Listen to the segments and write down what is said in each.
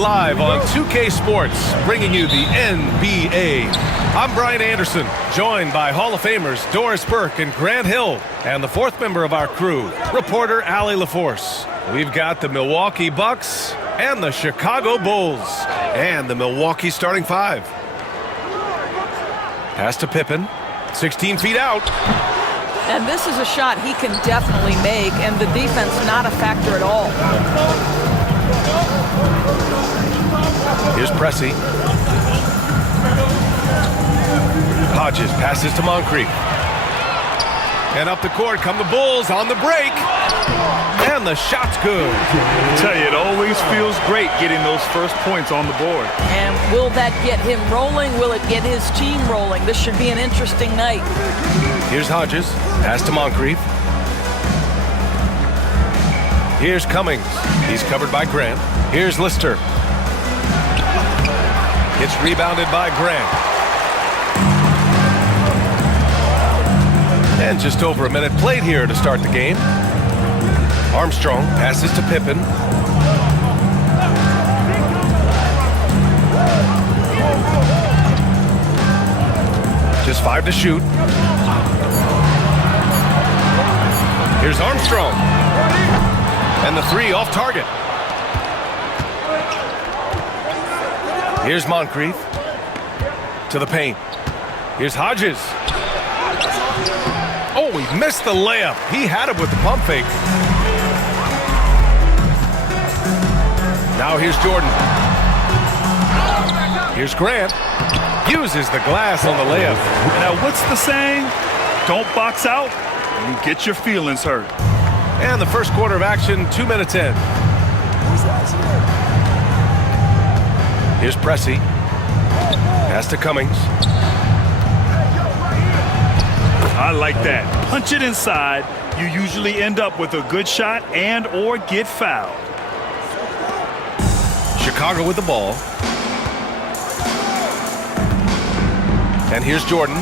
live on 2K Sports, bringing you the NBA. I'm Brian Anderson, joined by Hall of Famers Doris Burke and Grant Hill, and the fourth member of our crew, reporter Allie LaForce. We've got the Milwaukee Bucks and the Chicago Bulls, and the Milwaukee starting five. Pass to Pippen, 16 feet out. And this is a shot he can definitely make, and the defense not a factor at all. Here's Pressey. Hodges passes to Moncrief. And up the court come the Bulls on the break. And the shot's good. I tell you, it always feels great getting those first points on the board. And will that get him rolling? Will it get his team rolling? This should be an interesting night. Here's Hodges. Pass to Moncrief. Here's Cummings. He's covered by Grant. Here's Lister. It's rebounded by Grant. And just over a minute played here to start the game. Armstrong passes to Pippen. Just 5 to shoot. Here's Armstrong. And the three off target. Here's Moncrief. To the paint. Here's Hodges. Oh, he missed the layup. He had it with the pump fake. Now here's Jordan. Here's Grant. Uses the glass on the layup. Now, what's the saying? Don't box out, you get your feelings hurt. And the first quarter of action, 2 minutes in. Here's Pressey. Pass to Cummings. I like that. Punch it inside. You usually end up with a good shot and or get fouled. Chicago with the ball. And here's Jordan.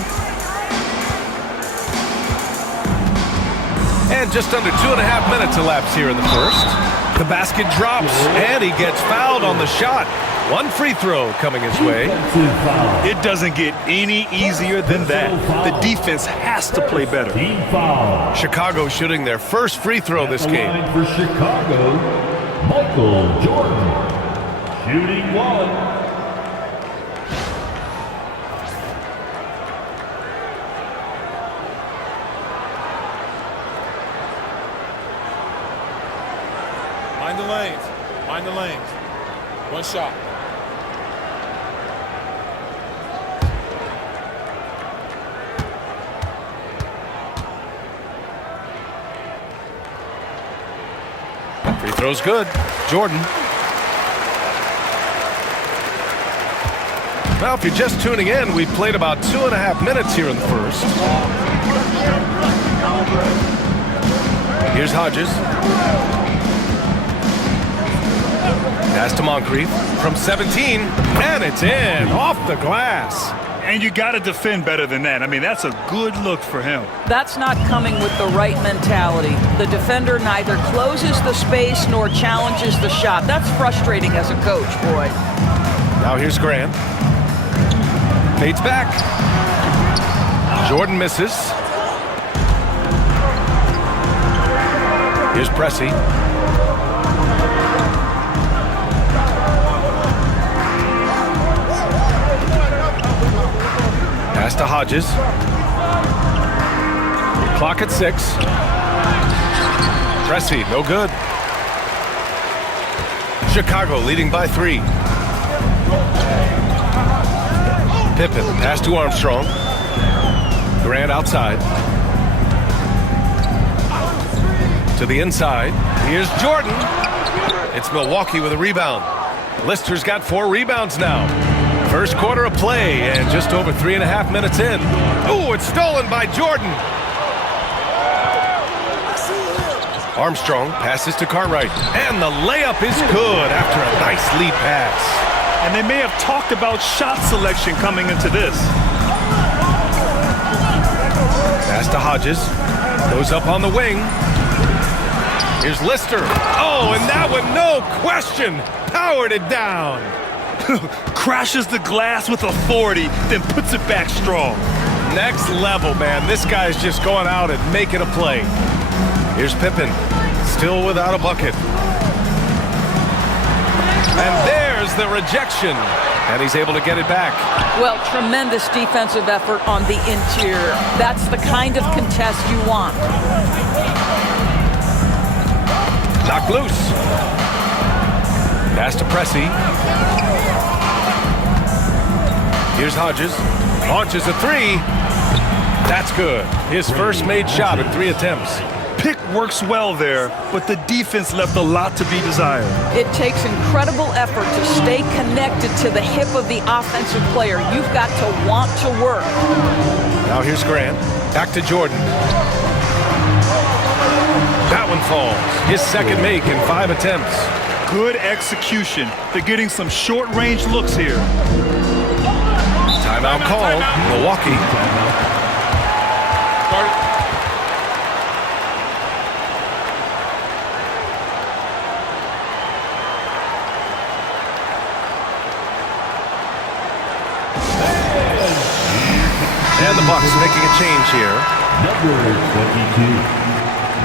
And just under 2.5 minutes elapsed here in the first. The basket drops, and he gets fouled on the shot. One free throw coming his way. It doesn't get any easier than that. The defense has to play better. Chicago shooting their first free throw this game. For Chicago, Michael Jordan, shooting one. Mind the lanes. Mind the lanes. One shot. Free throw's good. Jordan. Well, if you're just tuning in, we've played about 2.5 minutes here in the first. Here's Hodges. Pass to Moncrief from 17, and it's in, off the glass. And you got to defend better than that. I mean, that's a good look for him. That's not coming with the right mentality. The defender neither closes the space nor challenges the shot. That's frustrating as a coach, boy. Now here's Grant. Fades back. Jordan misses. Here's Pressey. Pass to Hodges. Clock at 6. Pressey, no good. Chicago leading by 3. Pippen, pass to Armstrong. Grant outside. To the inside. Here's Jordan. It's Milwaukee with a rebound. Lister's got 4 rebounds now. First quarter of play and just over 3.5 minutes in. Oh, it's stolen by Jordan. Armstrong passes to Cartwright. And the layup is good after a nice lead pass. And they may have talked about shot selection coming into this. Pass to Hodges. Goes up on the wing. Here's Lister. Oh, and that one, no question, powered it down. Crashes the glass with authority, then puts it back strong. Next level, man. This guy's just going out and making a play. Here's Pippen, still without a bucket. And there's the rejection. And he's able to get it back. Well, tremendous defensive effort on the interior. That's the kind of contest you want. Knocked loose. Pass to Pressey. Here's Hodges. Launches a three. That's good. His first made shot in 3 attempts. Pick works well there, but the defense left a lot to be desired. It takes incredible effort to stay connected to the hip of the offensive player. You've got to want to work. Now here's Grant. Back to Jordan. That one falls. His second make in 5 attempts. Good execution. They're getting some short-range looks here. Timeout called. Milwaukee. And the Bucks making a change here. Number 22,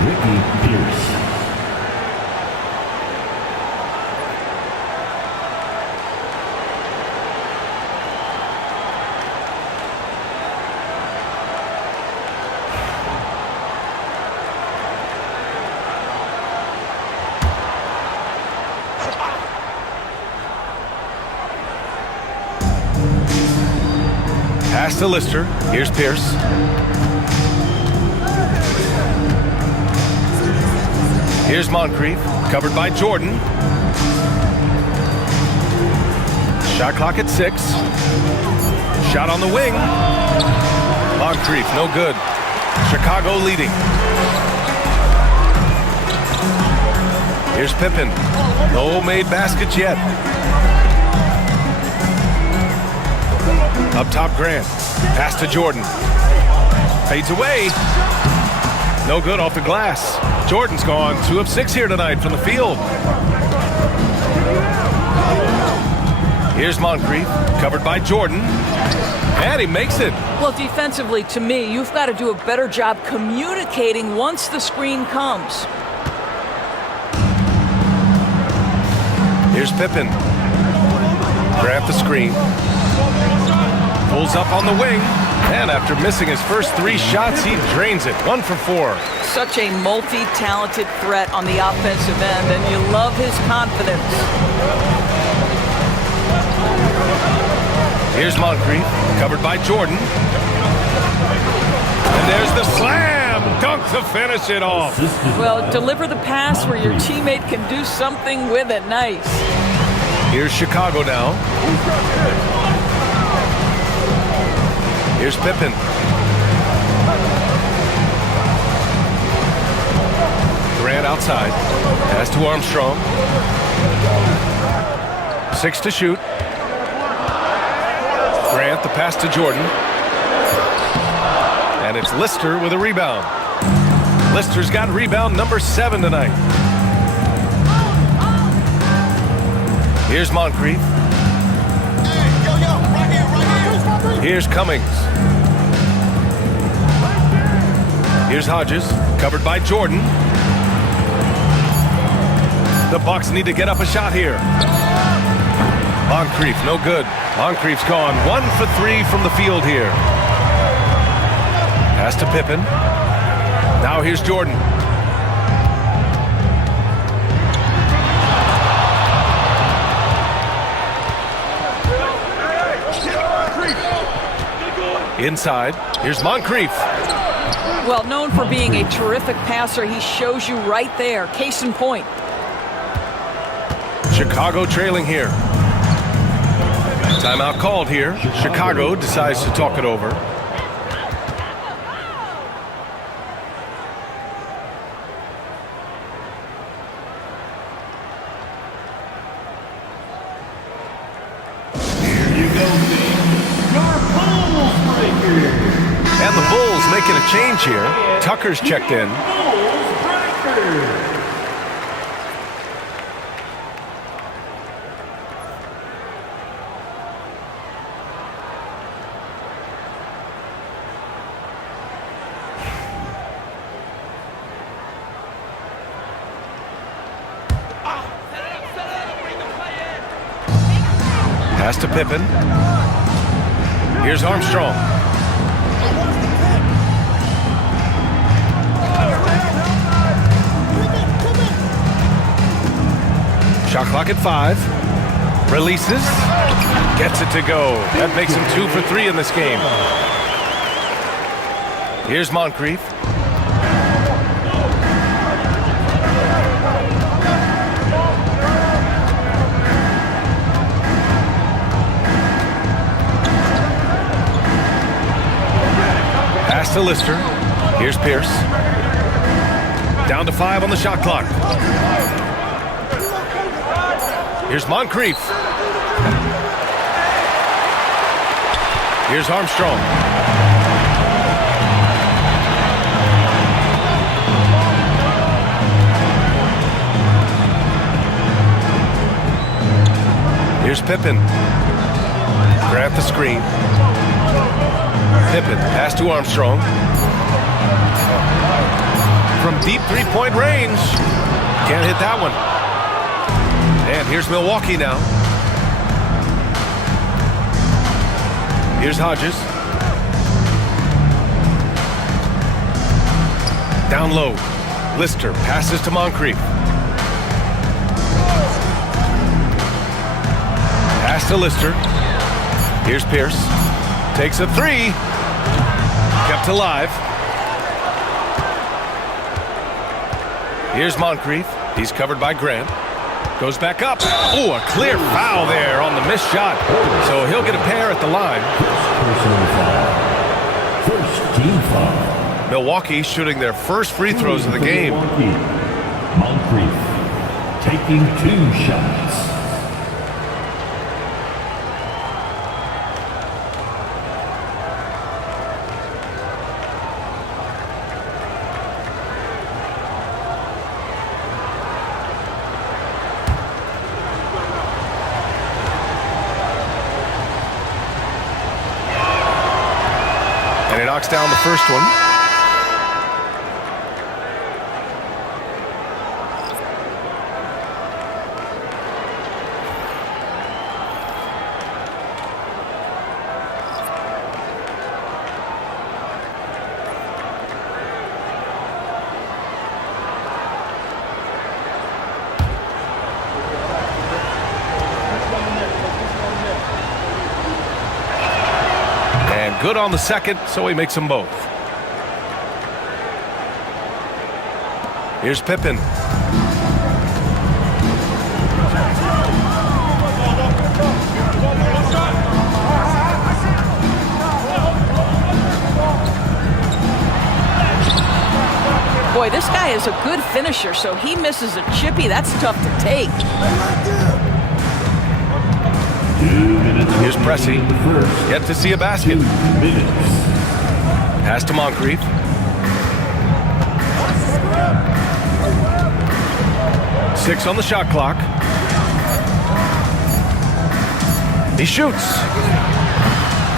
Ricky Pierce. Pass to Lister. Here's Pierce. Here's Moncrief, covered by Jordan. Shot clock at 6. Shot on the wing. Moncrief, no good. Chicago leading. Here's Pippen. No made baskets yet. Up top, Grant. Pass to Jordan. Fades away. No good off the glass. Jordan's gone 2 of 6 here tonight from the field. Here's Moncrief, covered by Jordan. And he makes it. Well, defensively, to me, you've got to do a better job communicating once the screen comes. Here's Pippen. Grab the screen. Pulls up on the wing, and after missing his first 3 shots, he drains it. 1 for 4. Such a multi-talented threat on the offensive end, and you love his confidence. Here's Moncrief, covered by Jordan. And there's the slam! Dunk to finish it off. Well, deliver the pass where your teammate can do something with it. Nice. Here's Chicago now. Here's Pippen. Grant outside. Pass to Armstrong. 6 to shoot. Grant, the pass to Jordan. And it's Lister with a rebound. Lister's got rebound number 7 tonight. Here's Moncrief. Here's Cummings. Here's Hodges, covered by Jordan. The Bucks need to get up a shot here. Moncrief, no good. Moncrief's gone 1 for 3 from the field here. Pass to Pippen. Now here's Jordan. Inside, here's Moncrief. Well, known for being a terrific passer, he shows you right there. Case in point. Chicago trailing here. Timeout called here. Chicago decides to talk it over. And the Bulls making a change here. Tucker's checked in. Pass to Pippen. Here's Armstrong. Shot clock at 5. Releases. Gets it to go. That makes him 2 for 3 in this game. Here's Moncrief. Pass to Lister. Here's Pierce. Down to 5 on the shot clock. Here's Moncrief. Here's Armstrong. Here's Pippen. Grant the screen. Pippen, pass to Armstrong. From deep three-point range. Can't hit that one. And here's Milwaukee now. Here's Hodges. Down low. Lister passes to Moncrief. Pass to Lister. Here's Pierce. Takes a 3. Kept alive. Here's Moncrief. He's covered by Grant. Goes back up. Oh, a clear foul there on the missed shot. So he'll get a pair at the line. First team foul. Milwaukee shooting their first free throws of the game. Moncrief taking 2 shots. And he knocks down the first one. And good on the second, so he makes them both. Here's Pippen. Boy, this guy is a good finisher, so he misses a chippy. That's tough to take. Here's Pressey. Yet to see a basket. Pass to Moncrief. Six on the shot clock. He shoots.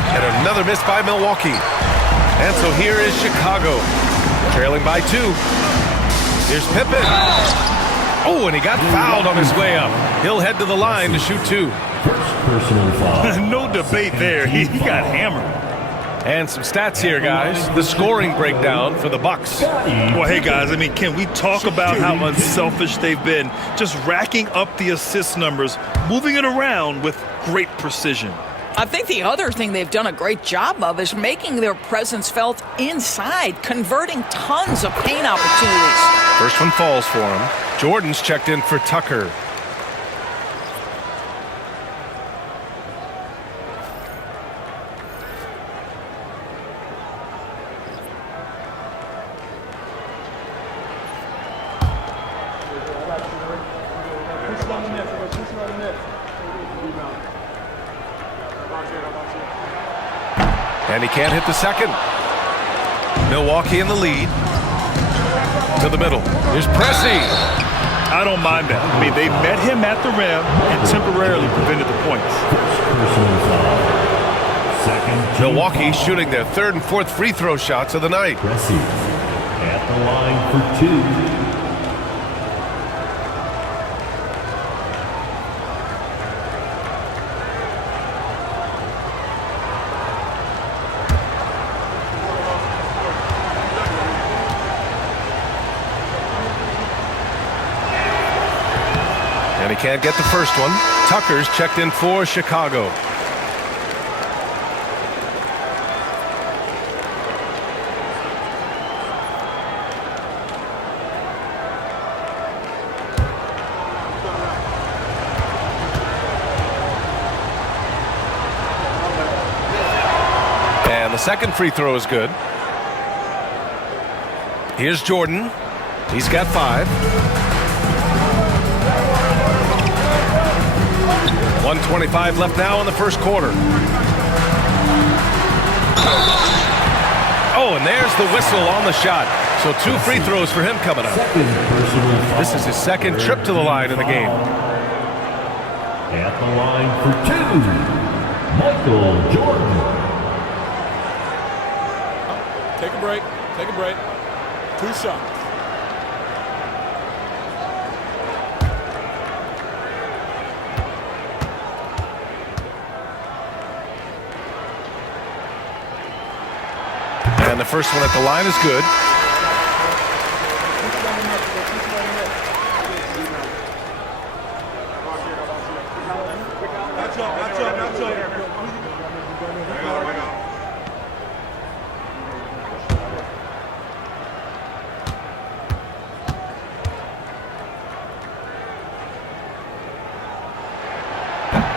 And another miss by Milwaukee. And so here is Chicago, trailing by 2. Here's Pippen. Oh, and he got fouled on his way up. He'll head to the line to shoot 2. First personal foul. No debate there. He got hammered. And some stats here, guys. The scoring breakdown for the Bucks. Well, hey, guys, I mean, can we talk about how unselfish they've been? Just racking up the assist numbers, moving it around with great precision. I think the other thing they've done a great job of is making their presence felt inside, converting tons of paint opportunities. First one falls for him. Jordan's checked in for Tucker. And he can't hit the second. Milwaukee in the lead. To the middle. Here's Pressey. I don't mind that. I mean, they met him at the rim and temporarily prevented the points. Milwaukee shooting their third and fourth free throw shots of the night. Pressey at the line for 2. can't get the first one. Tucker's checked in for Chicago. And the second free throw is good. Here's Jordan. He's got 5. 1:25 left now in the first quarter. Oh, and there's the whistle on the shot. So 2 free throws for him coming up. This is his second trip to the line in the game. At the line for 2, Michael Jordan. Take a break. Take a break. 2 shots. And the first one at the line is good.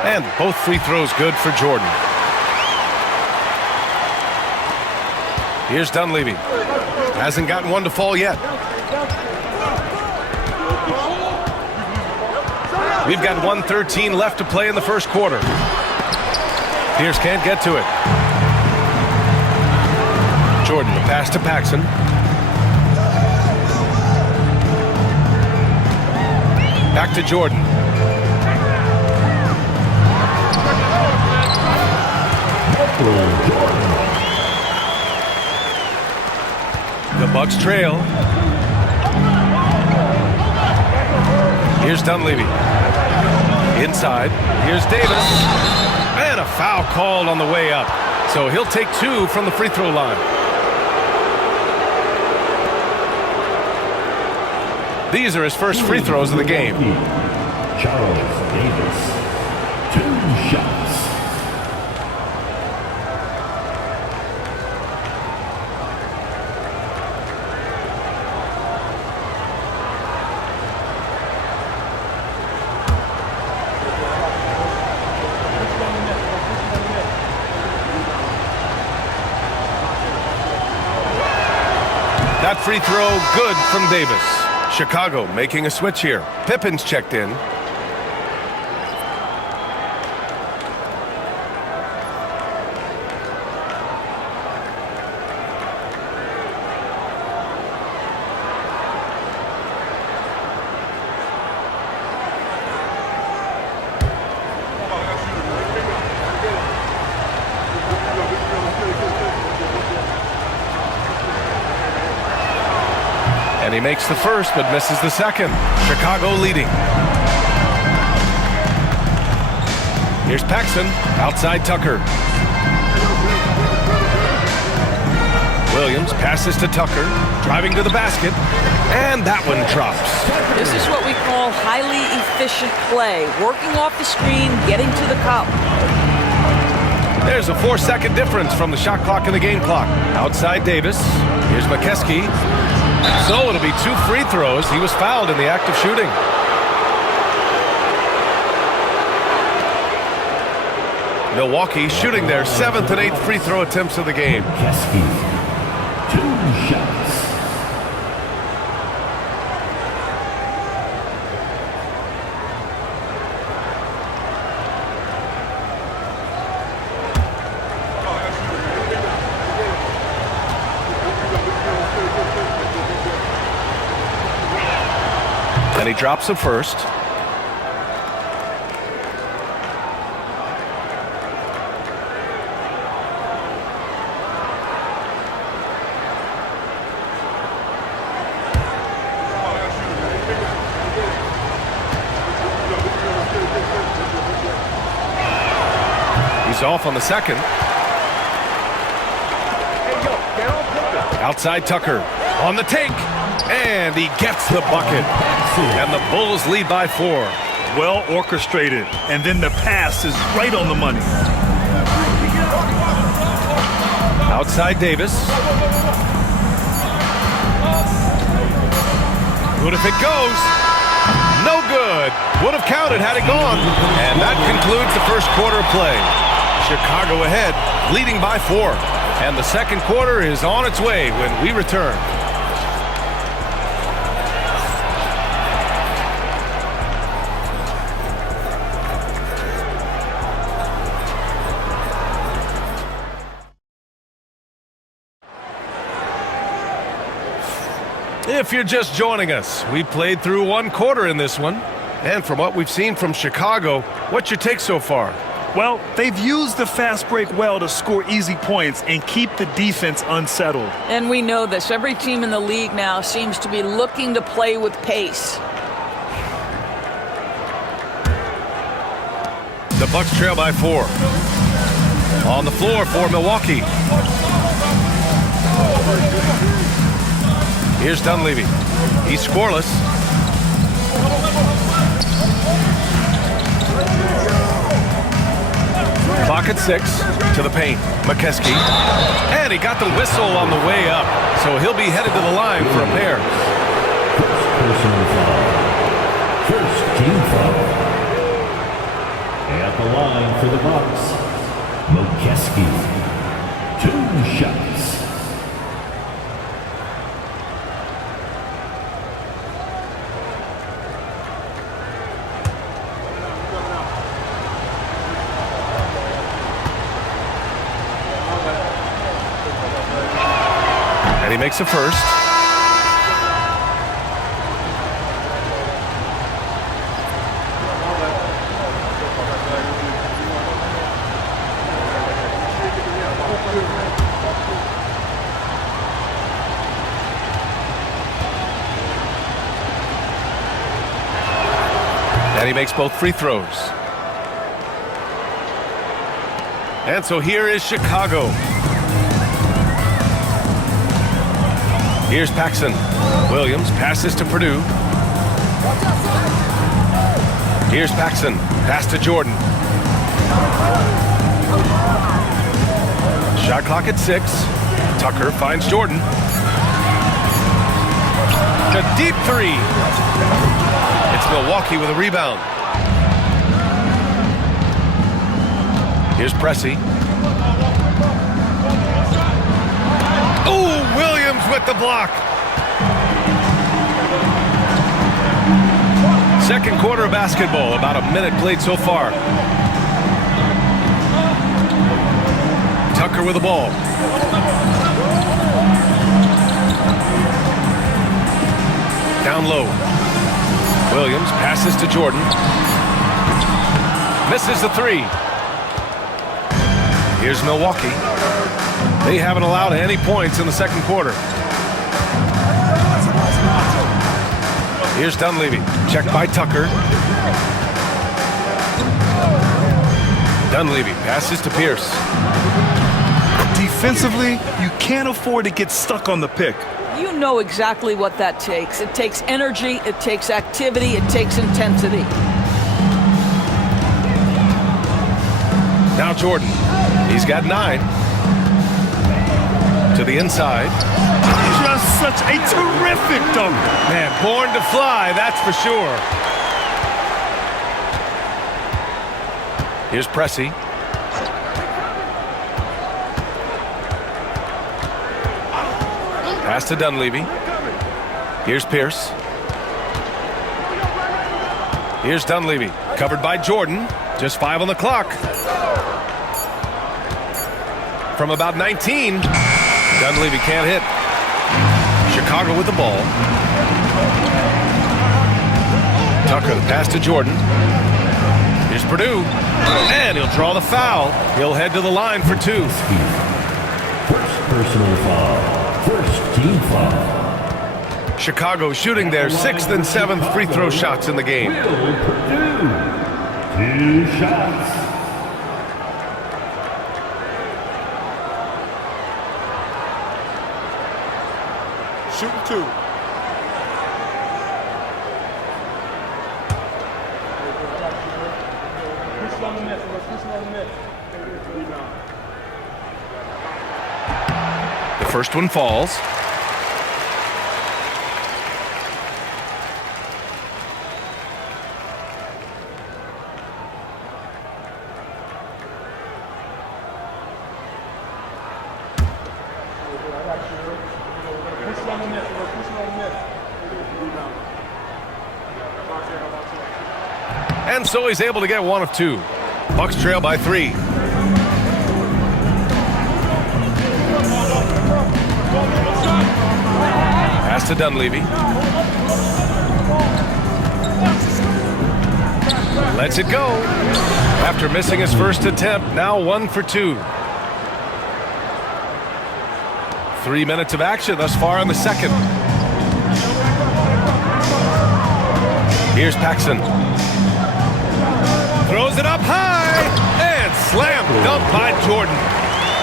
And both free throws good for Jordan. Here's Dunleavy. Hasn't gotten one to fall yet. We've got 1:13 left to play in the first quarter. Pierce can't get to it. Jordan, the pass to Paxson. Back to Jordan. The Bucks trail. Here's Dunleavy. Inside. Here's Davis. And a foul called on the way up. So he'll take 2 from the free throw line. These are his first free throws of the game. Charles Davis, 2 shots. That free throw good from Davis. Chicago making a switch here. Pippen's checked in. And he makes the first, but misses the second. Chicago leading. Here's Paxson, outside Tucker. Williams passes to Tucker, driving to the basket, and that one drops. This is what we call highly efficient play. Working off the screen, getting to the cup. There's a 4-second difference from the shot clock and the game clock. Outside Davis. Here's McKeskey. So it'll be 2 free throws. He was fouled in the act of shooting. Milwaukee shooting their 7th and 8th free throw attempts of the game. Keski, 2 shots. And he drops the first. He's off on the second. Outside Tucker on the take. And he gets the bucket. And the Bulls lead by 4. Well orchestrated, and then the pass is right on the money. Outside Davis. Good if it goes. No good. Would have counted had it gone. And that concludes the first quarter of play. Chicago ahead, leading by 4. And the second quarter is on its way when we return. If you're just joining us, we played through one quarter in this one. And from what we've seen from Chicago, what's your take so far? Well, they've used the fast break well to score easy points and keep the defense unsettled. And we know this. Every team in the league now seems to be looking to play with pace. The Bucks trail by 4. On the floor for Milwaukee. Here's Dunleavy. He's scoreless. Clock at 6. To the paint. McKeskey. And he got the whistle on the way up. So he'll be headed to the line for a pair. Personal foul. First team foul. At the line for the Bucks, McKeskey. 2 shots. And he makes a first. And he makes both free throws. And so here is Chicago. Here's Paxson. Williams passes to Purdue. Here's Paxson. Pass to Jordan. Shot clock at 6. Tucker finds Jordan. A deep 3. It's Milwaukee with a rebound. Here's Pressey. Oh, Williams with the block. Second quarter of basketball, about a minute played so far. Tucker with the ball. Down low. Williams passes to Jordan. Misses the 3. Here's Milwaukee. They haven't allowed any points in the second quarter. Here's Dunleavy. Checked by Tucker. Dunleavy passes to Pierce. Defensively, you can't afford to get stuck on the pick. You know exactly what that takes. It takes energy, it takes activity, it takes intensity. Now Jordan. He's got 9. To the inside. Just such a terrific dunk. Man, born to fly, that's for sure. Here's Pressey. Pass to Dunleavy. Here's Pierce. Here's Dunleavy. Covered by Jordan. Just 5 on the clock. From about 19. Dunleavy can't hit. Chicago with the ball. Tucker, the pass to Jordan. Here's Purdue. And he'll draw the foul. He'll head to the line for 2. First personal foul. First team foul. Chicago shooting their 6th and 7th free throw shots in the game. Will Purdue. 2 shots. Shooting 2. First one falls. And so he's able to get one of two. Bucks trail by 3. Pass to Dunleavy. Lets it go. After missing his first attempt, now 1 for 2. 3 minutes of action thus far in the second. Here's Paxson. Throws it up high and slam dunk by Jordan.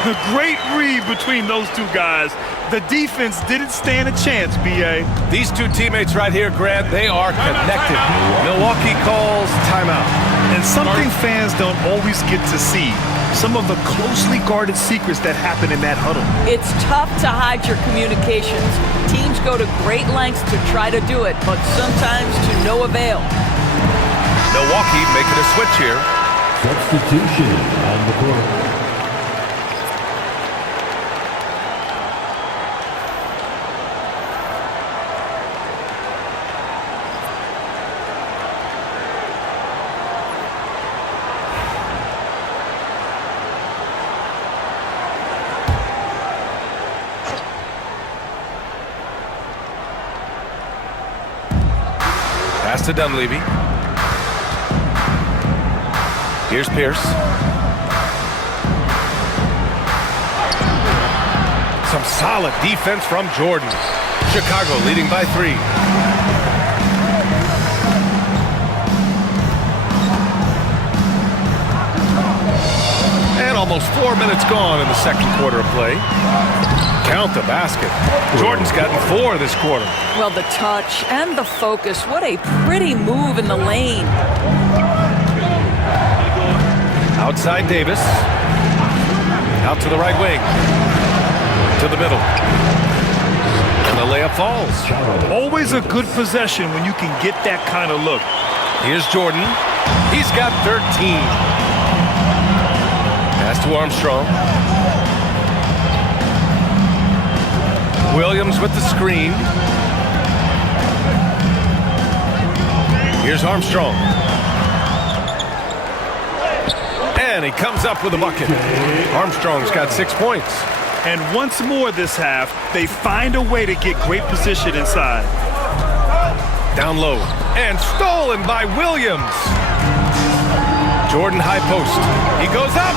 A great read between those two guys. The defense didn't stand a chance, B.A. These two teammates right here, Grant, they are connected. Milwaukee calls timeout. And something fans don't always get to see. Some of the closely guarded secrets that happen in that huddle. It's tough to hide your communications. Teams go to great lengths to try to do it, but sometimes to no avail. Milwaukee making a switch here. Substitution on the court. Pass to Dunleavy. Here's Pierce. Some solid defense from Jordan. Chicago leading by 3. And almost 4 minutes gone in the second quarter of play. Count the basket. Jordan's gotten 4 this quarter. Well, the touch and the focus. What a pretty move in the lane. Outside Davis. Out to the right wing. To the middle. And the layup falls. Always a good possession when you can get that kind of look. Here's Jordan. He's got 13. Pass to Armstrong. Williams with the screen. Here's Armstrong. And he comes up with a bucket. Armstrong's got 6 points. And once more this half, they find a way to get great position inside. Down low. And stolen by Williams. Jordan high post. He goes up.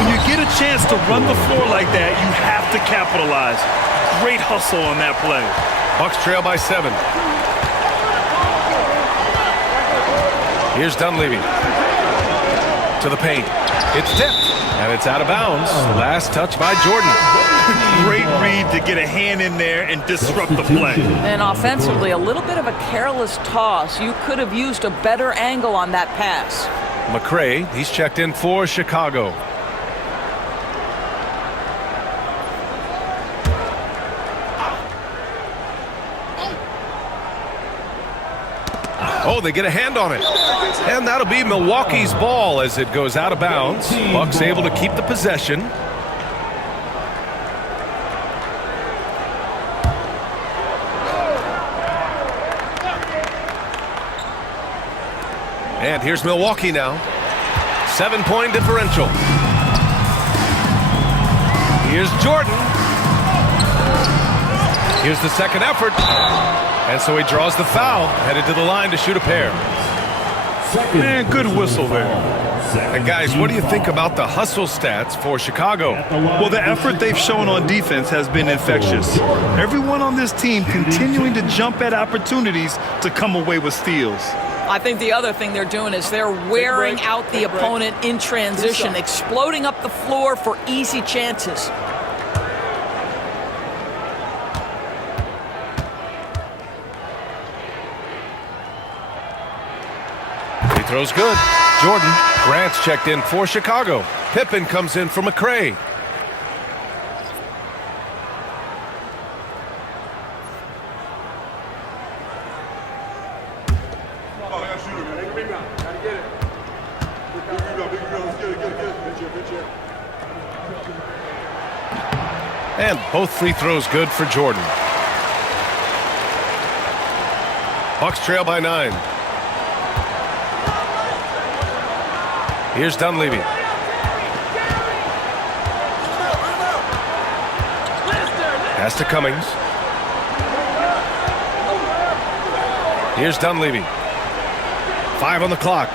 When you get a chance to run the floor like that, you have to capitalize. Great hustle on that play. Bucks trail by 7. Here's Dunleavy. To the paint. It's tipped. And it's out of bounds. Last touch by Jordan. Great read to get a hand in there and disrupt the play. And offensively, a little bit of a careless toss. You could have used a better angle on that pass. McCray, he's checked in for Chicago. Oh, they get a hand on it. And that'll be Milwaukee's ball as it goes out of bounds. Bucks able to keep the possession. And here's Milwaukee now. 7-point differential. Here's Jordan. Here's the second effort. And so he draws the foul, headed to the line to shoot a pair. Man, good whistle there. And guys, what do you think about the hustle stats for Chicago? Well, the effort they've shown on defense has been infectious. Everyone on this team continuing to jump at opportunities to come away with steals. I think the other thing they're doing is they're wearing out the opponent in transition, exploding up the floor for easy chances. Throws good. Jordan. Grant's checked in for Chicago. Pippen comes in for McCray. And both free throws good for Jordan. Bucks trail by 9. Here's Dunleavy. Pass to Cummings. Here's Dunleavy. 5 on the clock.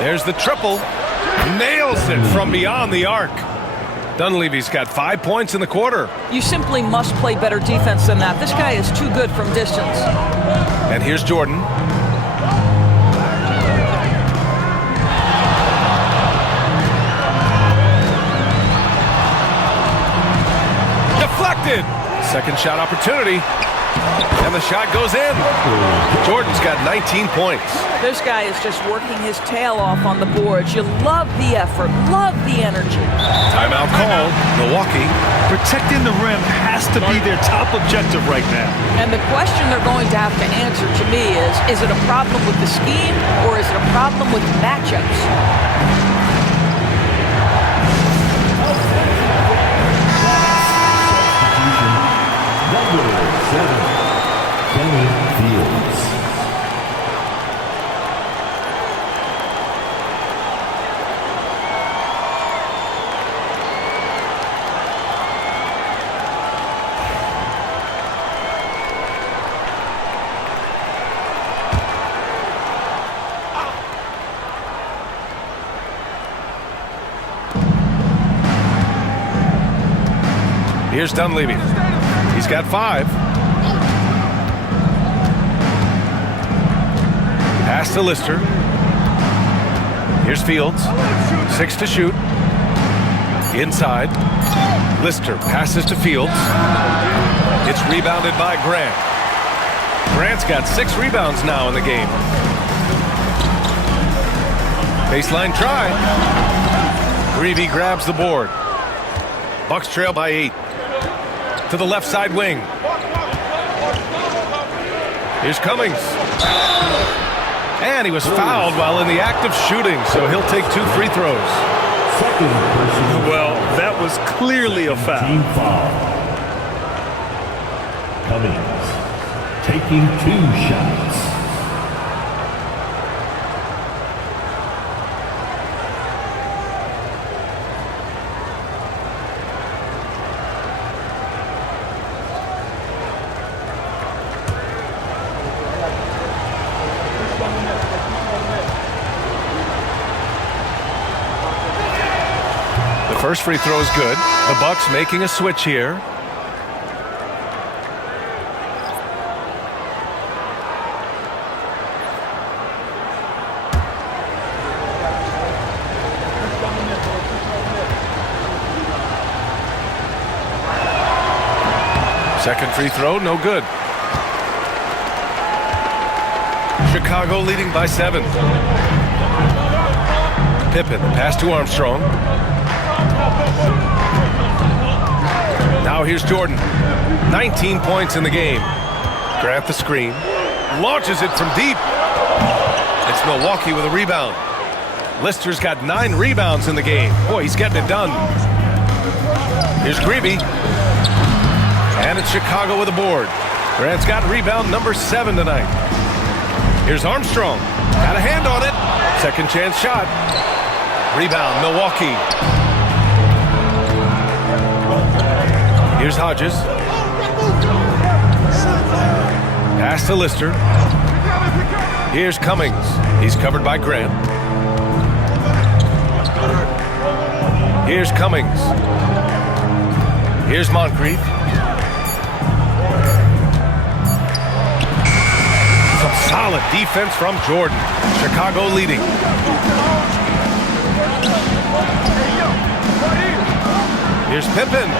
There's the triple. Nails it from beyond the arc. Dunleavy's got 5 points in the quarter. You simply must play better defense than that. This guy is too good from distance. And here's Jordan. Deflected. Second shot opportunity. And the shot goes in. Jordan's got 19 points. This guy is just working his tail off on the boards. You love the effort, love the energy. Timeout called. Milwaukee. Protecting the rim has to be their top objective right now. And the question they're going to have to answer to me is it a problem with the scheme or is it a problem with matchups? Number 7, Kenny Fields. Here's Dunleavy. He's got 5. Pass to Lister. Here's Fields. 6 to shoot. Inside. Lister passes to Fields. It's rebounded by Grant. Grant's got 6 rebounds now in the game. Baseline try. Greavy grabs the board. Bucks trail by 8. To the left side wing. Here's Cummings. And he was fouled while in the act of shooting, so he'll take 2 free throws. Well, that was clearly a foul. Team foul. Cummings taking 2 shots. First free throw is good. The Bucks making a switch here. Second free throw, no good. Chicago leading by 7. Pippen, pass to Armstrong. Now here's Jordan. 19 points in the game. Grant the screen. Launches it from deep. It's Milwaukee with a rebound. Lister's got 9 rebounds in the game. Boy, he's getting it done. Here's Greavy. And it's Chicago with a board. Grant's got rebound number 7 tonight. Here's Armstrong. Got a hand on it. Second chance shot. Rebound, Milwaukee. Here's Hodges. Pass to Lister. Here's Cummings. He's covered by Grant. Here's Cummings. Here's Moncrief. Some solid defense from Jordan. Chicago leading. Here's Pippen.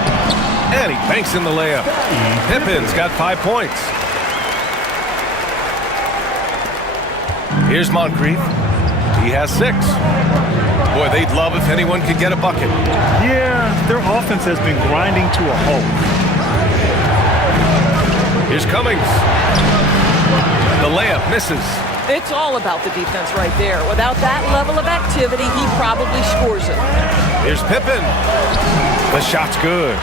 And he banks in the layup. Pippen's got 5 points. Here's Moncrief. He has 6. Boy, they'd love if anyone could get a bucket. Yeah, their offense has been grinding to a halt. Here's Cummings. The layup misses. It's all about the defense right there. Without that level of activity, he probably scores it. Here's Pippen. The shot's good.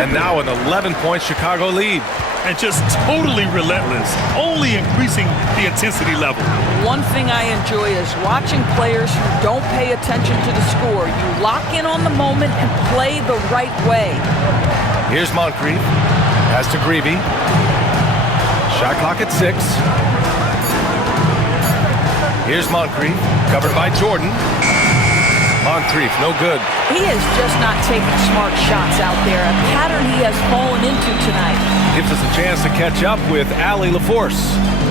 And now an 11-point Chicago lead. And just totally relentless, only increasing the intensity level. One thing I enjoy is watching players who don't pay attention to the score. You lock in on the moment and play the right way. Here's Moncrief. Pass to Greavy. Shot clock at 6. Here's Moncrief. Covered by Jordan. Moncrief, no good. He is just not taking smart shots out there, a pattern he has fallen into tonight. Gives us a chance to catch up with Allie LaForce.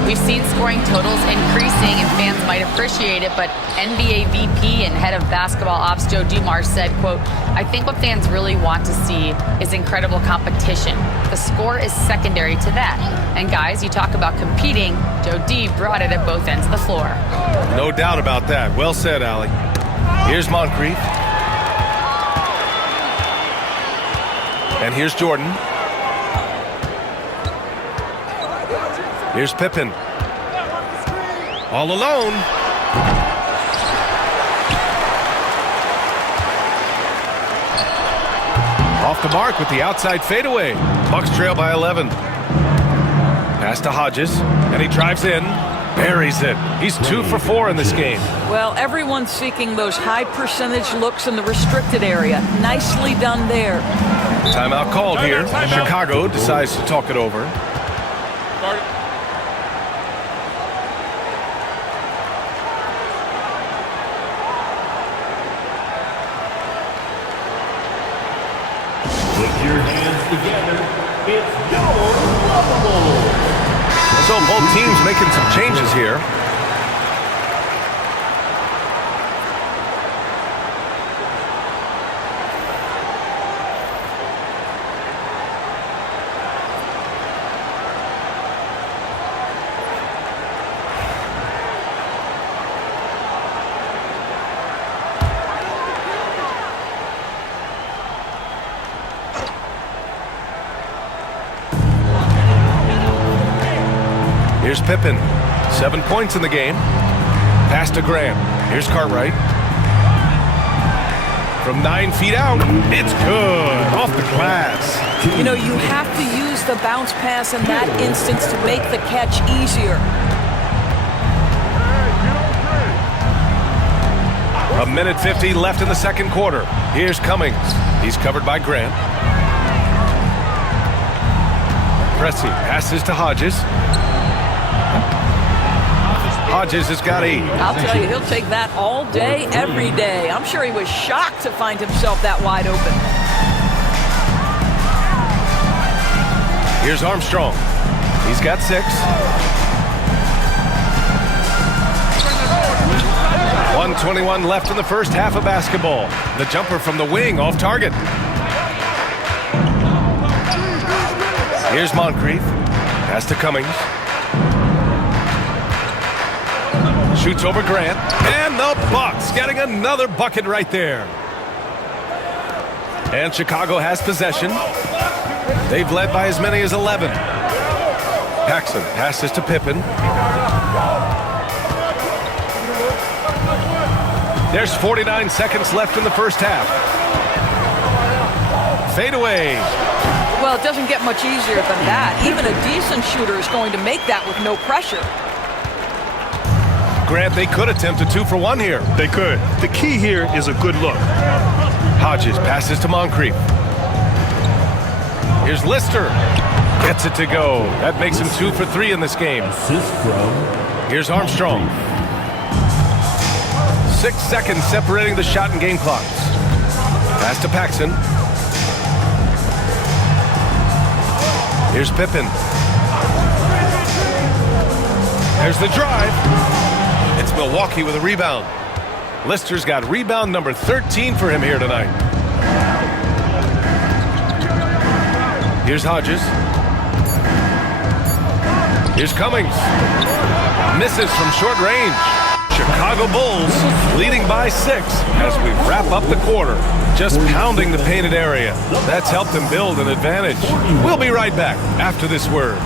We've seen scoring totals increasing, and fans might appreciate it, but NBA VP and head of basketball ops Joe Dumars said, quote, "I think what fans really want to see is incredible competition. The score is secondary to that. And guys, you talk about competing, Joe D brought it at both ends of the floor." No doubt about that. Well said, Allie. Here's Moncrief. And here's Jordan. Here's Pippen. All alone. Off the mark with the outside fadeaway. Bucks trail by 11. Pass to Hodges, and he drives in. Buries it. He's 2 for 4 in this game. Well, everyone's seeking those high percentage looks in the restricted area. Nicely done there. Timeout called here. Chicago decides to talk it over. Put your hands together. It's your lovable. So both teams making some changes here. Here's Pippen. 7 points in the game. Pass to Graham. Here's Cartwright. From 9 feet out. It's good. Off the glass. You know, you have to use the bounce pass in that instance to make the catch easier. A minute 50 left in the second quarter. Here's Cummings. He's covered by Grant. Pressey passes to Hodges. Hodges has got 8. I'll tell you, he'll take that all day, every day. I'm sure he was shocked to find himself that wide open. Here's Armstrong. He's got 6. 1:21 left in the first half of basketball. The jumper from the wing off target. Here's Moncrief. Pass to Cummings. Shoots over Grant. And the Bucks getting another bucket right there. And Chicago has possession. They've led by as many as 11. Paxson passes to Pippen. There's 49 seconds left in the first half. Fade away. Well, it doesn't get much easier than that. Even a decent shooter is going to make that with no pressure. Grant, they could attempt a 2 for 1 here. They could. The key here is a good look. Hodges passes to Moncrief. Here's Lister. Gets it to go. That makes him 2 for 3 in this game. Assist from. Here's Armstrong. 6 seconds separating the shot and game clocks. Pass to Paxson. Here's Pippen. There's the drive. It's Milwaukee with a rebound. Lister's got rebound number 13 for him here tonight. Here's Hodges. Here's Cummings. Misses from short range. Chicago Bulls leading by 6 as we wrap up the quarter. Just pounding the painted area. That's helped them build an advantage. We'll be right back after this word.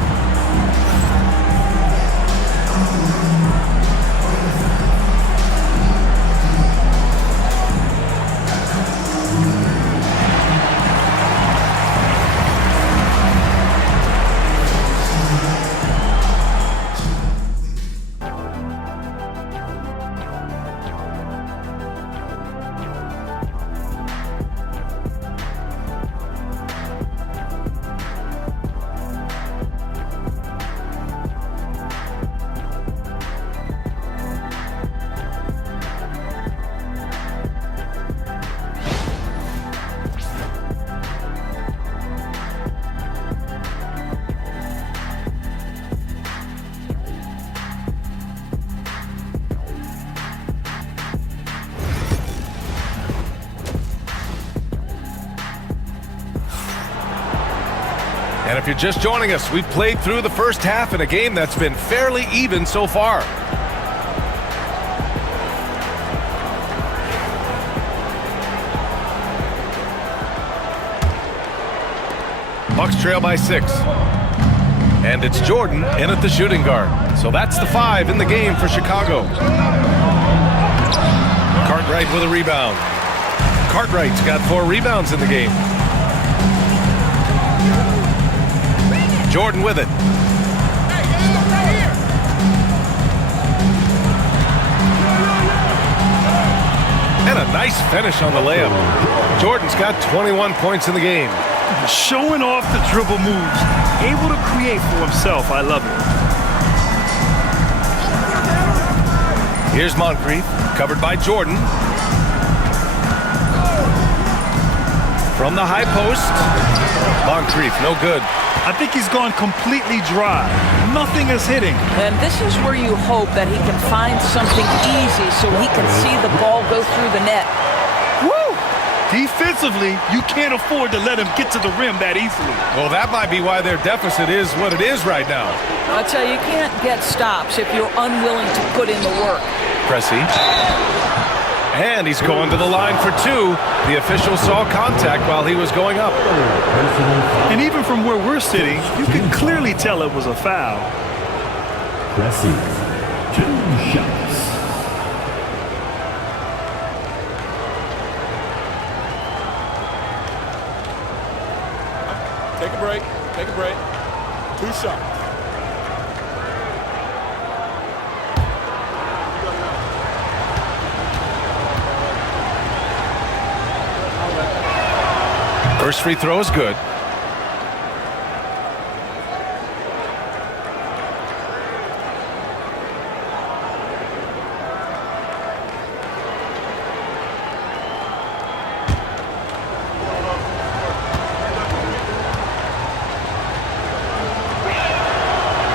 And if you're just joining us, we've played through the first half in a game that's been fairly even so far. Bucks trail by 6. And it's Jordan in at the shooting guard. So that's the 5 in the game for Chicago. Cartwright with a rebound. Cartwright's got 4 rebounds in the game. Jordan with it. And a nice finish on the layup. Jordan's got 21 points in the game. Showing off the dribble moves. Able to create for himself. I love it. Here's Moncrief, covered by Jordan. From the high post. Moncrief, no good. I think he's gone completely dry. Nothing is hitting. And this is where you hope that he can find something easy so he can see the ball go through the net. Woo! Defensively, you can't afford to let him get to the rim that easily. Well, that might be why their deficit is what it is right now. I tell you, you can't get stops if you're unwilling to put in the work. Pressey. And he's going to the line for 2. The official saw contact while he was going up. And even from where we're sitting, you can clearly tell it was a foul. Pressey, 2 shots. Take a break. Take a break. 2 shots. First free throw is good.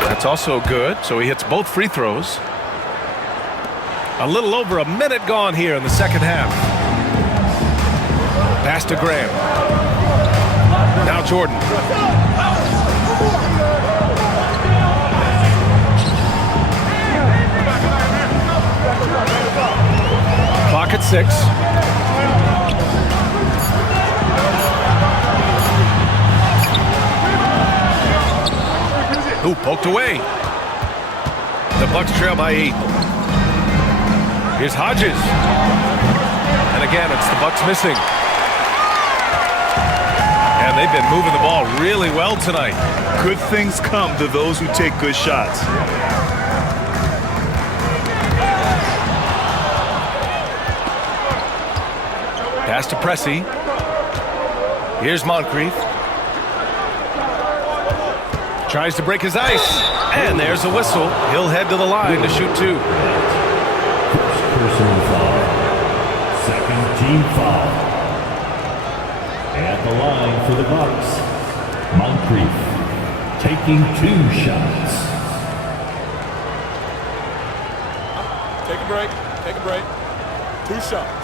That's also good, so he hits both free throws. A little over a minute gone here in the second half. Pass to Graham. Now Jordan. Clock at 6. Ooh, poked away. The Bucks trail by 8. Here's Hodges. And again, it's the Bucks missing. And they've been moving the ball really well tonight. Good things come to those who take good shots. Pass to Pressey. Here's Moncrief. Tries to break his ice. And there's a whistle. He'll head to the line to shoot 2. First personal foul. Second team foul. At the line for the Bucks, Moncrief taking 2 shots. Take a break. Take a break. 2 shots.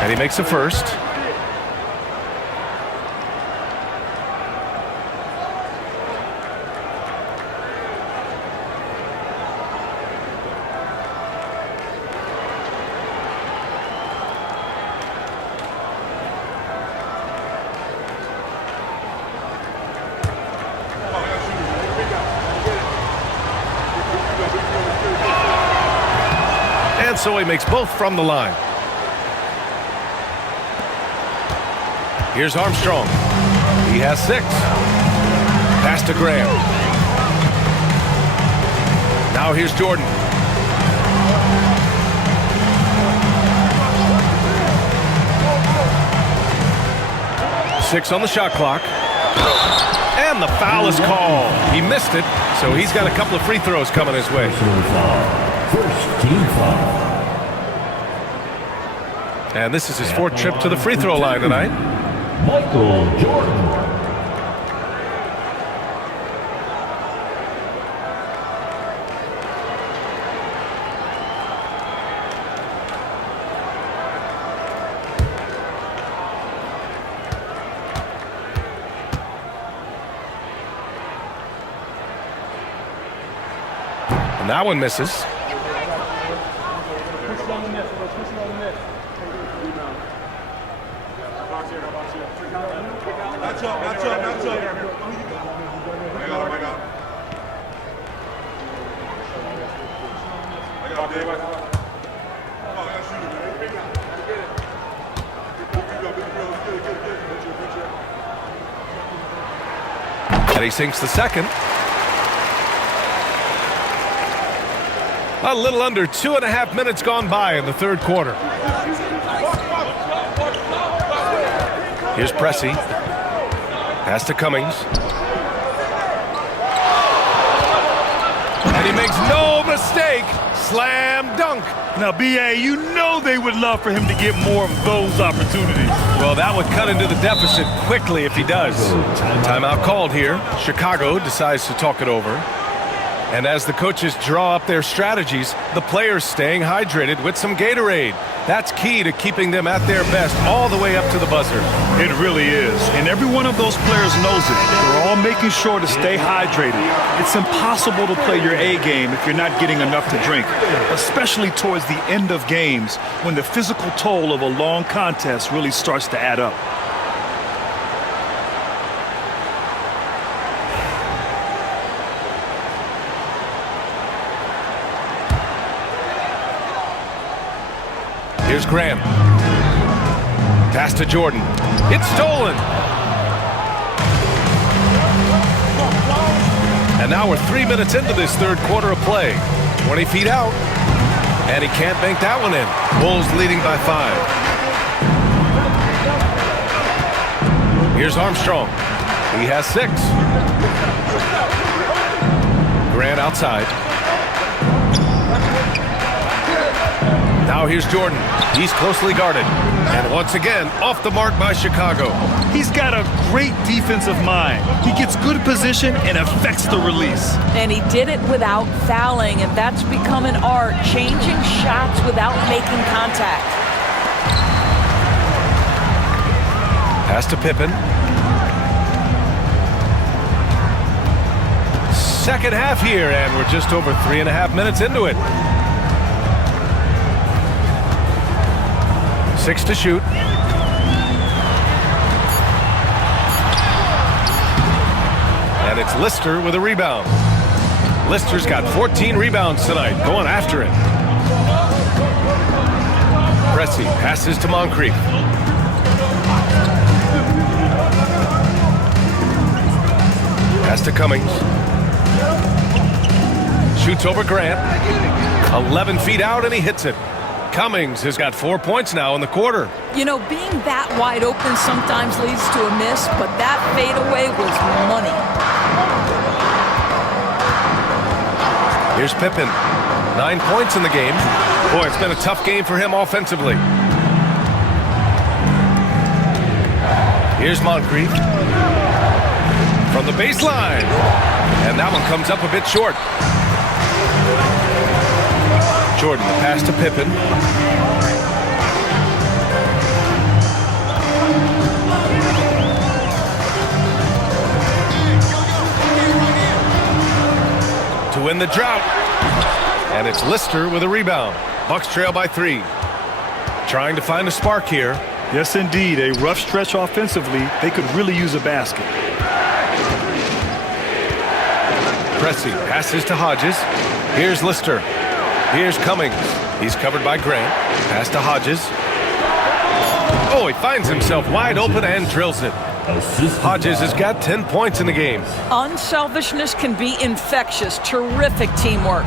And he makes a first. And so he makes both from the line. Here's Armstrong. He has 6. Pass to Graham. Now here's Jordan. Six on the shot clock. And the foul is called. He missed it, so he's got a couple of free throws coming his way. First team foul. And this is his 4th trip to the free throw line tonight. Michael Jordan. And that one misses. And he sinks the second. A little under 2.5 minutes gone by in the third quarter. Here's Pressey. Pass to Cummings. And he makes no mistake. Slam dunk. Now, B.A., you know they would love for him to get more of those opportunities. Well, that would cut into the deficit quickly if he does. Timeout called here. Chicago decides to talk it over. And as the coaches draw up their strategies, the players staying hydrated with some Gatorade. That's key to keeping them at their best all the way up to the buzzer. It really is. And every one of those players knows it. They're all making sure to stay hydrated. It's impossible to play your A game if you're not getting enough to drink, especially towards the end of games when the physical toll of a long contest really starts to add up. Here's Grant. Pass to Jordan. It's stolen. And now we're 3 minutes into this third quarter of play. 20 feet out. And he can't bank that one in. Bulls leading by 5. Here's Armstrong. He has 6. Grant outside. Now here's Jordan. He's closely guarded. And once again, off the mark by Chicago. He's got a great defensive mind. He gets good position and affects the release. And he did it without fouling, and that's become an art, changing shots without making contact. Pass to Pippen. Second half here, and we're just over 3.5 minutes into it. 6 to shoot. And it's Lister with a rebound. Lister's got 14 rebounds tonight, going after it. Pressey passes to Moncrief. Pass to Cummings. Shoots over Grant. 11 feet out, and he hits it. Cummings has got 4 points now in the quarter. You know, being that wide open sometimes leads to a miss, but that fadeaway was money. Here's Pippen. 9 points in the game. Boy, it's been a tough game for him offensively. Here's Moncrief. From the baseline. And that one comes up a bit short. Jordan, pass to Pippen. To win the drought. And it's Lister with a rebound. Bucks trail by 3. Trying to find a spark here. Yes, indeed. A rough stretch offensively. They could really use a basket. Pressey passes to Hodges. Here's Lister. Here's Cummings. He's covered by Grant. Pass to Hodges. Oh, he finds himself wide open and drills it. Hodges has got 10 points in the game. Unselfishness can be infectious. Terrific teamwork.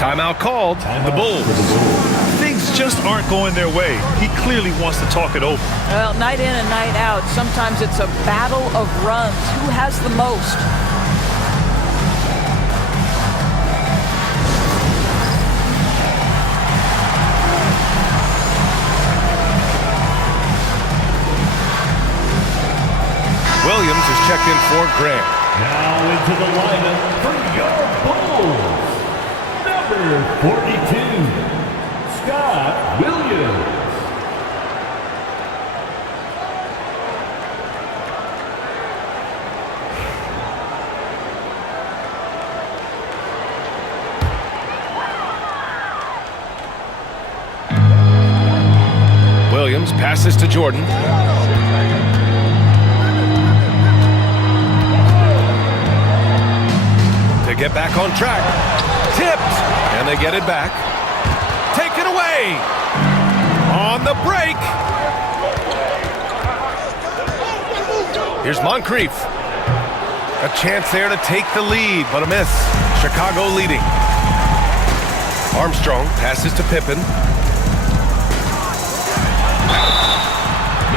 Timeout called. The Bulls. Things just aren't going their way. He clearly wants to talk it over. Well, night in and night out, sometimes it's a battle of runs. Who has the most? Williams is checked in for Grant. Now into the lineup for your Bulls. Number 42, Scott Williams. Passes to Jordan. To get back on track. Tipped. And they get it back. Taken away. On the break. Here's Moncrief. A chance there to take the lead, but a miss. Chicago leading. Armstrong passes to Pippen.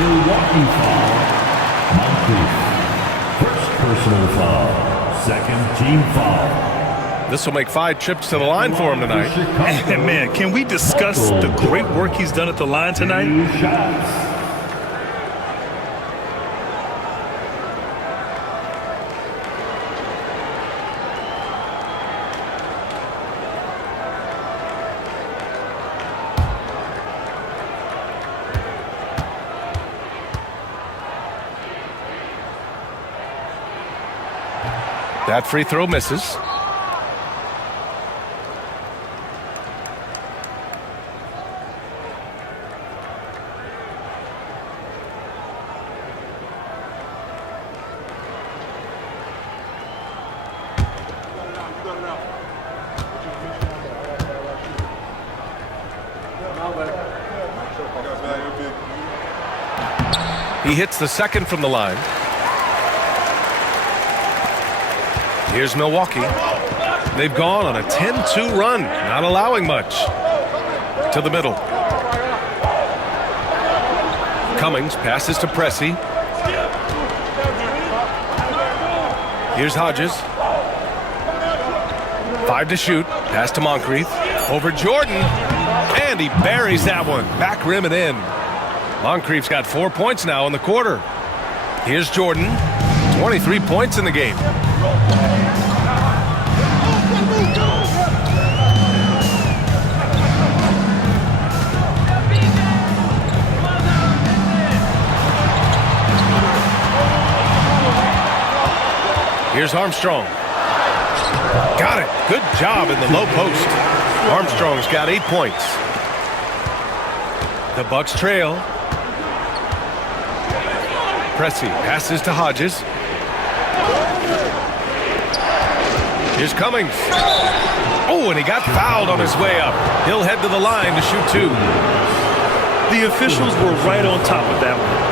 Milwaukee foul. Moncrief. First personal foul. Second team foul. This will make 5 trips to the line for him tonight. And man, can we discuss the great work he's done at the line tonight? 2 shots. That free throw misses. He hits the second from the line. Here's Milwaukee. They've gone on a 10-2 run, not allowing much. To the middle. Cummings passes to Pressey. Here's Hodges. 5 to shoot. Pass to Moncrief. Over Jordan. And he buries that one. Back rim and in. Moncrief's got 4 points now in the quarter. Here's Jordan. 23 points in the game. Here's Armstrong. Got it. Good job in the low post. Armstrong's got 8 points. The Bucks trail. Pressey passes to Hodges. Here's Cummings. Oh, and he got fouled on his way up. He'll head to the line to shoot 2. The officials were right on top of that one.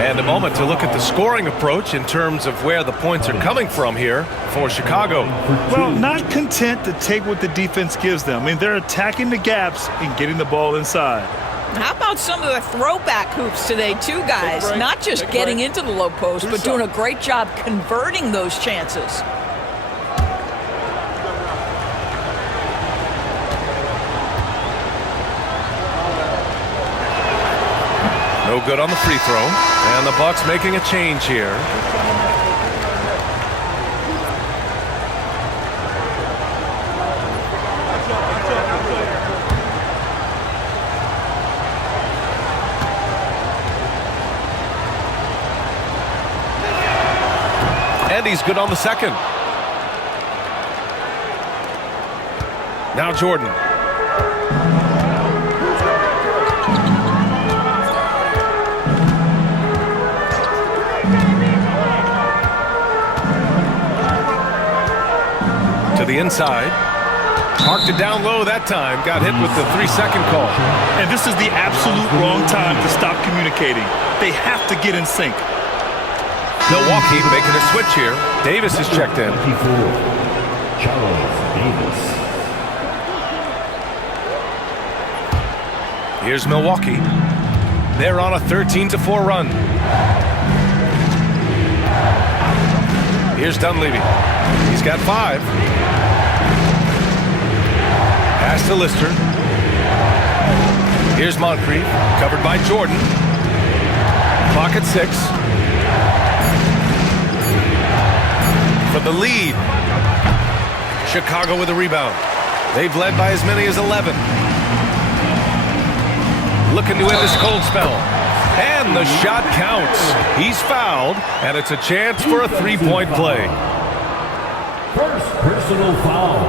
And a moment to look at the scoring approach in terms of where the points are coming from here for Chicago. Well, not content to take what the defense gives them. I mean, they're attacking the gaps and getting the ball inside. How about some of the throwback hoops today, too, guys? Not just getting into the low post, but doing a great job converting those chances. No good on the free throw. And the Bucks making a change here. And he's good on the second. Now Jordan. To the inside. Parked it down low that time. Got hit with the 3-second call. And this is the absolute wrong time to stop communicating. They have to get in sync. Milwaukee making a switch here. Davis is checked in. 24. Charles Davis. Here's Milwaukee. They're on a 13-4 run. Here's Dunleavy. He's got 5. Pass to Lister. Here's Moncrief. Covered by Jordan. Clock at 6. For the lead. Chicago with a rebound. They've led by as many as 11. Looking to end this cold spell. And the shot counts. He's fouled, and it's a chance for a 3-point play. First personal foul.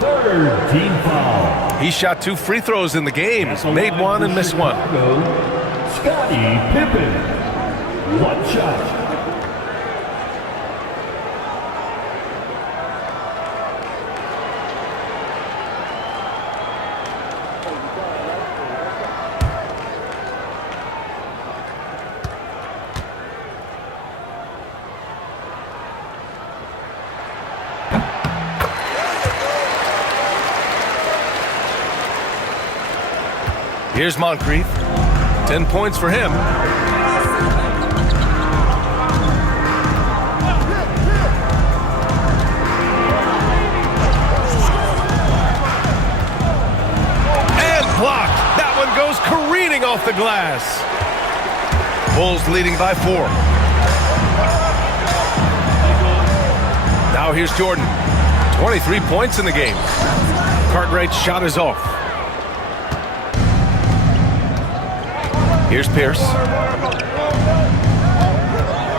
Third team foul. He shot 2 free throws in the game. Made 1 and missed 1. Scottie Pippen. 1 shot. Here's Moncrief. 10 points for him. And blocked. That one goes careening off the glass. Bulls leading by 4. Now here's Jordan. 23 points in the game. Cartwright's shot is off. Here's Pierce.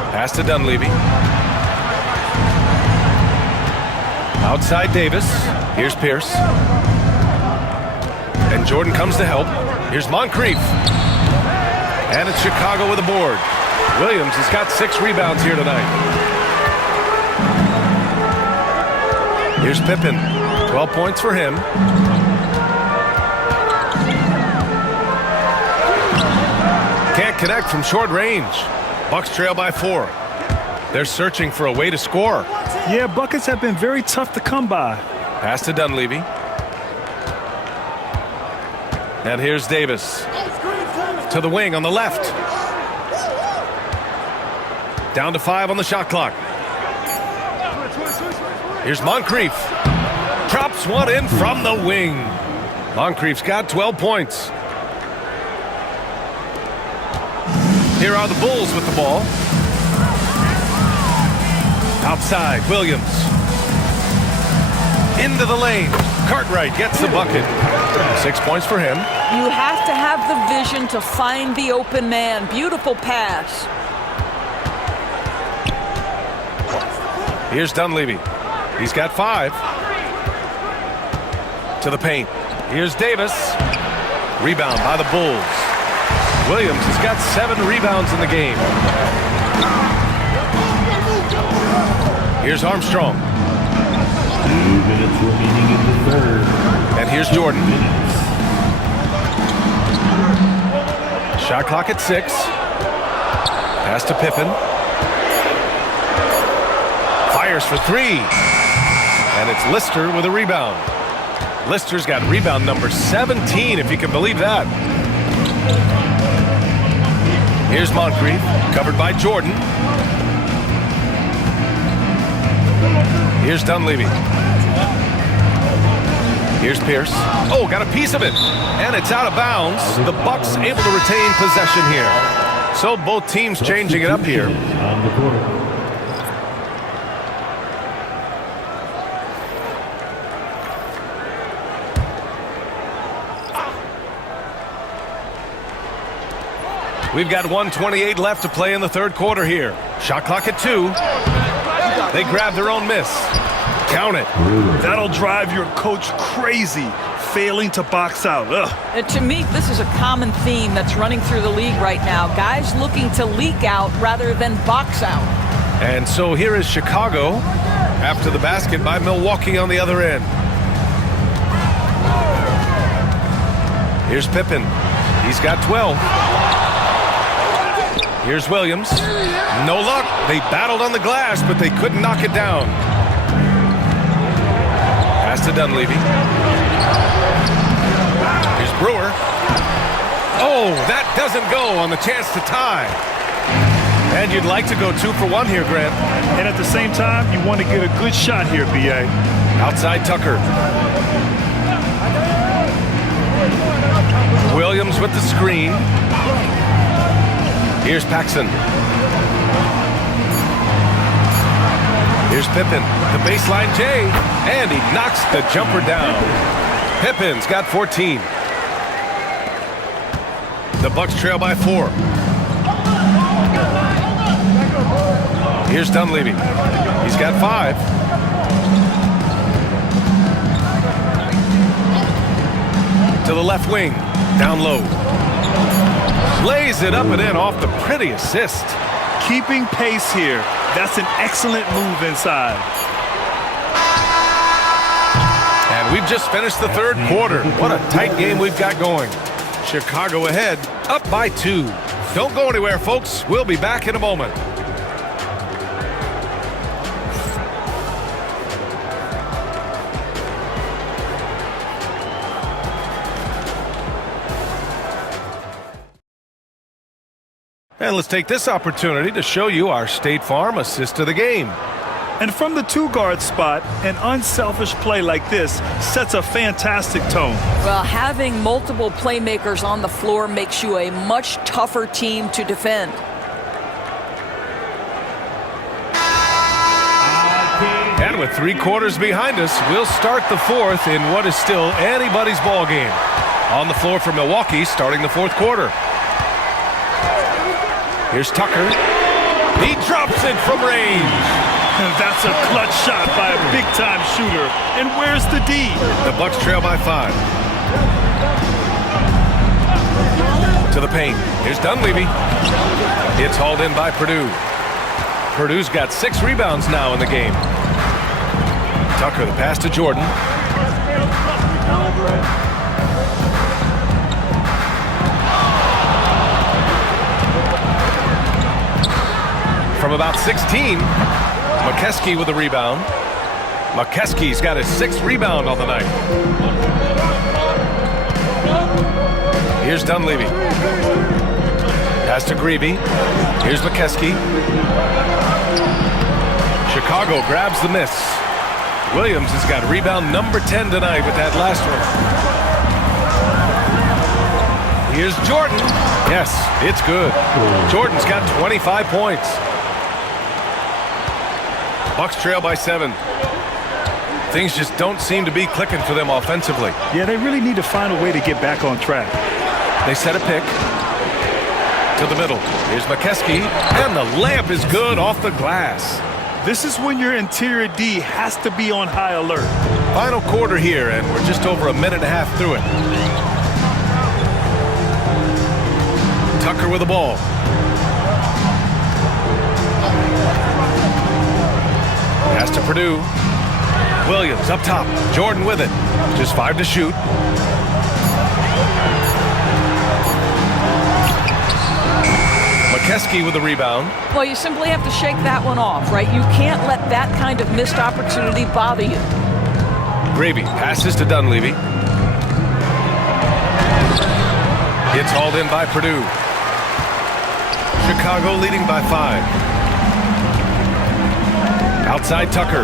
Pass to Dunleavy. Outside Davis. Here's Pierce. And Jordan comes to help. Here's Moncrief. And it's Chicago with a board. Williams has got 6 rebounds here tonight. Here's Pippen. 12 points for him. Can't connect from short range. Bucks trail by 4. They're searching for a way to score. Yeah, buckets have been very tough to come by. Pass to Dunleavy. And here's Davis. To the wing on the left. Down to 5 on the shot clock. Here's Moncrief. Drops one in from the wing. Moncrief's got 12 points. Here are the Bulls with the ball. Outside, Williams. Into the lane. Cartwright gets the bucket. 6 points for him. You have to have the vision to find the open man. Beautiful pass. Here's Dunleavy. He's got 5. To the paint. Here's Davis. Rebound by the Bulls. Williams has got 7 rebounds in the game. Here's Armstrong. 2 minutes remaining in the third. And here's Jordan. Shot clock at 6. Pass to Pippen. Fires for 3. And it's Lister with a rebound. Lister's got rebound number 17, if you can believe that. Here's Moncrief, covered by Jordan. Here's Dunleavy. Here's Pierce. Oh, got a piece of it. And it's out of bounds. The Bucks able to retain possession here. So both teams changing it up here. On the court. We've got 1:28 left to play in the third quarter here. Shot clock at 2. They grab their own miss. Count it. That'll drive your coach crazy, failing to box out. And to me, this is a common theme that's running through the league right now. Guys looking to leak out rather than box out. And so here is Chicago after the basket by Milwaukee on the other end. Here's Pippen. He's got 12. Here's Williams. No luck. They battled on the glass, but they couldn't knock it down. Pass to Dunleavy. Here's Brewer. Oh, that doesn't go on the chance to tie. And you'd like to go 2 for 1 here, Grant. And at the same time, you want to get a good shot here, B.A. Outside Tucker. Williams with the screen. Here's Paxson. Here's Pippen. The baseline J. And he knocks the jumper down. Pippen's got 14. The Bucks trail by 4. Here's Dunleavy. He's got 5. To the left wing. Down low. Lays it up and in off the pretty assist. Keeping pace here. That's an excellent move inside. And we've just finished the third quarter. What a tight game we've got going. Chicago ahead, up by 2. Don't go anywhere, folks. We'll be back in a moment. And let's take this opportunity to show you our State Farm assist of the game. And from the 2-guard spot, an unselfish play like this sets a fantastic tone. Well, having multiple playmakers on the floor makes you a much tougher team to defend. And with 3 quarters behind us, we'll start the fourth in what is still anybody's ball game. On the floor for Milwaukee, starting the fourth quarter. Here's Tucker. He drops it from range. And that's a clutch shot by a big-time shooter. And where's the D? The Bucks trail by 5. To the paint. Here's Dunleavy. It's hauled in by Purdue. Purdue's got 6 rebounds now in the game. Tucker, the pass to Jordan. From about 16, McKeskey with a rebound. McKeskey's got his 6th rebound on the night. Here's Dunleavy. Pass to Greavy. Here's McKeskey. Chicago grabs the miss. Williams has got rebound number 10 tonight with that last one. Here's Jordan. Yes, it's good. Jordan's got 25 points. Bucks trail by 7. Things just don't seem to be clicking for them offensively. Yeah, they really need to find a way to get back on track. They set a pick to the middle. Here's McKeskey, and the layup is good off the glass. This is when your interior D has to be on high alert. Final quarter here, and we're just over a minute and a half through it. Tucker with the ball. Pass to Purdue. Williams up top. Jordan with it. Just 5 to shoot. McKeskey with the rebound. Well, you simply have to shake that one off, right? You can't let that kind of missed opportunity bother you. Gravy passes to Dunleavy. It's hauled in by Purdue. Chicago leading by 5. Outside Tucker.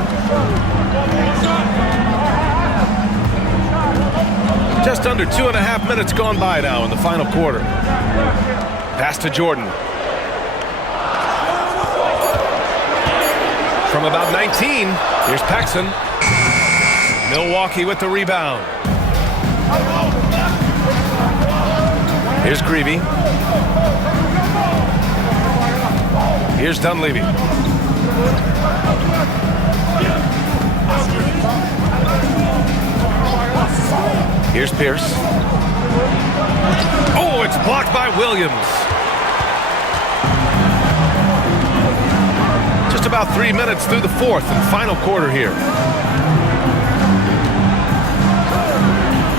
Just under 2.5 minutes gone by now in the final quarter. Pass to Jordan. From about 19, here's Paxson. Milwaukee with the rebound. Here's Greavy. Here's Dunleavy. Here's Pierce. Oh, it's blocked by Williams. Just about 3 minutes through the fourth and final quarter here.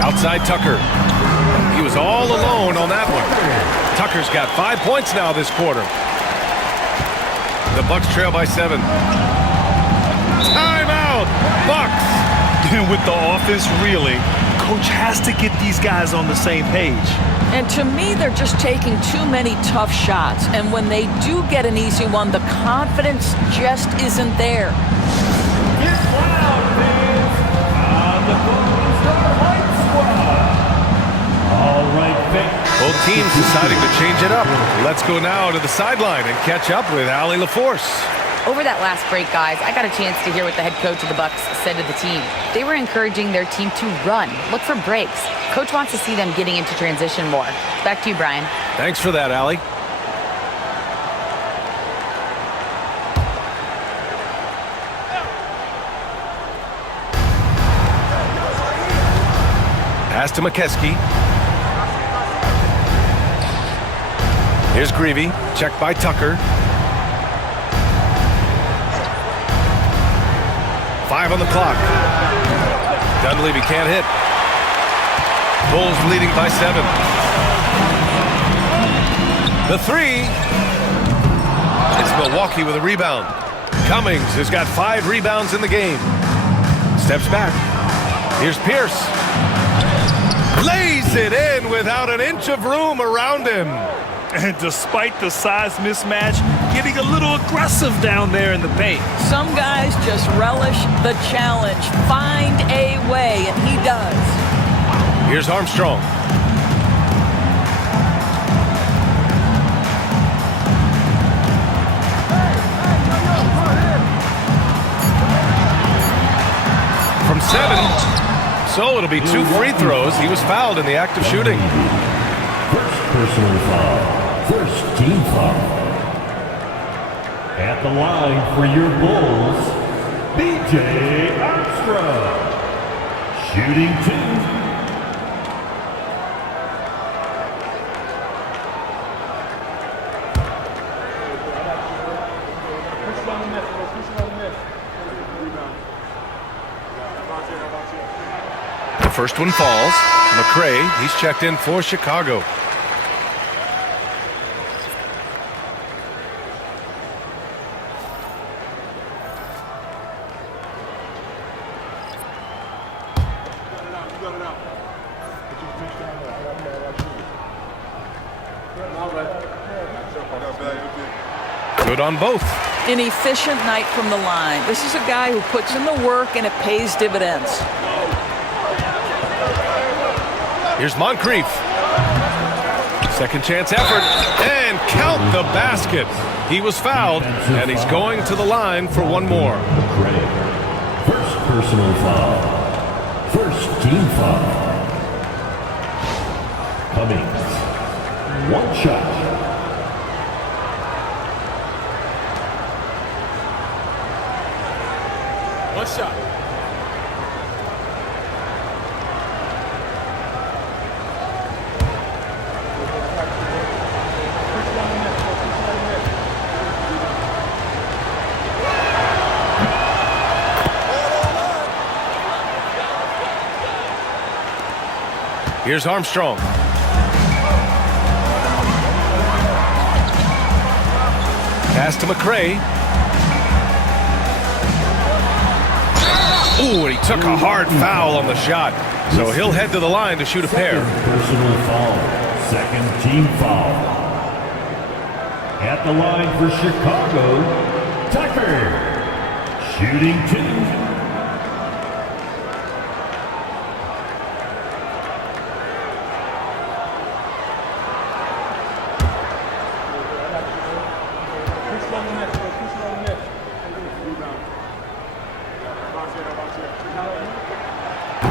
Outside Tucker. He was all alone on that one. Tucker's got 5 points now this quarter. The Bucks trail by 7. Timeout, Bucks! And with the offense reeling, coach has to get these guys on the same page. And to me, they're just taking too many tough shots. And when they do get an easy one, the confidence just isn't there. Both teams deciding to change it up. Let's go now to the sideline and catch up with Allie LaForce. Over that last break, guys, I got a chance to hear what the head coach of the Bucks said to the team. They were encouraging their team to run, look for breaks. Coach wants to see them getting into transition more. Back to you, Brian. Thanks for that, Allie. Pass to McKeskey. Here's Greavy, checked by Tucker. 5 on the clock. Dunleavy can't hit. Bulls leading by 7. The 3. It's Milwaukee with a rebound. Cummings has got 5 rebounds in the game. Steps back. Here's Pierce. Lays it in without an inch of room around him. And despite the size mismatch, getting a little aggressive down there in the paint. Some guys just relish the challenge. Find a way, and he does. Here's Armstrong. From 7. So it'll be 2 free throws. He was fouled in the act of shooting. First personal foul. First team foul. At the line for your Bulls, B.J. Armstrong. Shooting 2. The first one falls. McCray, he's checked in for Chicago. Good on both. An efficient night from the line. This is a guy who puts in the work and it pays dividends. Here's Moncrief. Second chance effort. And count the basket. He was fouled, and he's going to the line for one more. First personal foul. First team foul. Cummings. One shot. One shot. Here's Armstrong. Pass to McCray. Ooh, and he took a hard foul on the shot. So he'll head to the line to shoot a pair. Personal foul. Second team foul. At the line for Chicago, Tucker. Shooting 2.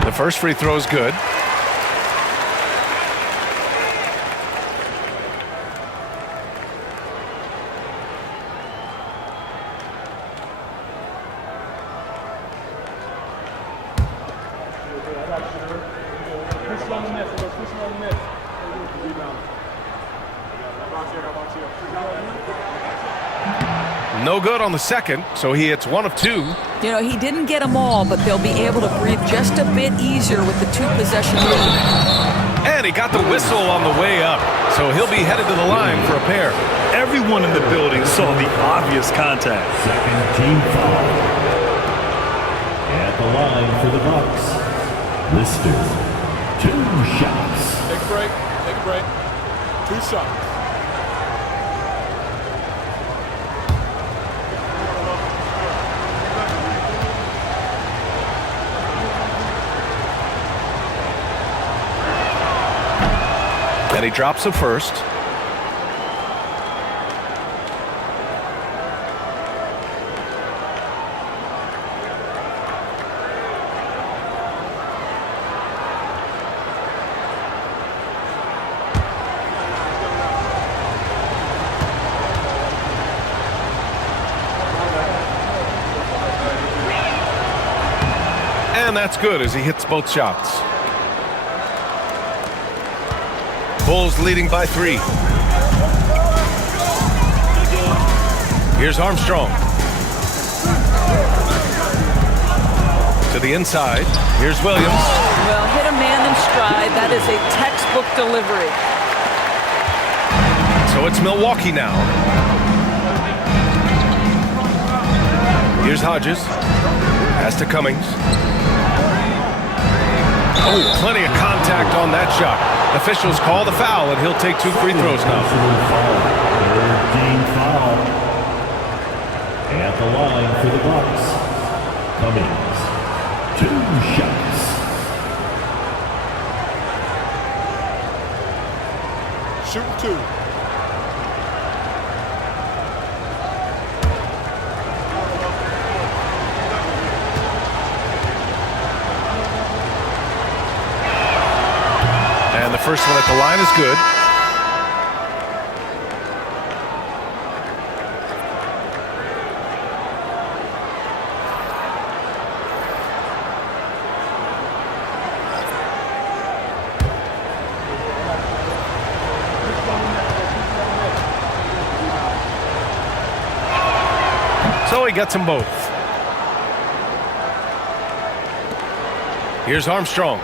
The first free throw is good. No good on the second, so he hits 1 of 2. You know, he didn't get them all, but they'll be able to breathe just a bit easier with the 2-possession lead. And he got the whistle on the way up, so he'll be headed to the line for a pair. Everyone in the building saw the obvious contact. Second team foul. At the line for the Bucks, Lister. 2 shots. Take a break. Take a break. 2 shots. And he drops a first. And that's good as he hits both shots. Bulls leading by 3. Here's Armstrong. To the inside. Here's Williams. Well, hit a man in stride. That is a textbook delivery. So it's Milwaukee now. Here's Hodges. Pass to Cummings. Oh, plenty of contact on that shot. Officials call the foul, and he'll take 2 free throws now. Third team foul. At the line for the Bucks. Cummings. 2 shots. Shoot 2. And the first one at the line is good. So he gets them both. Here's Armstrong.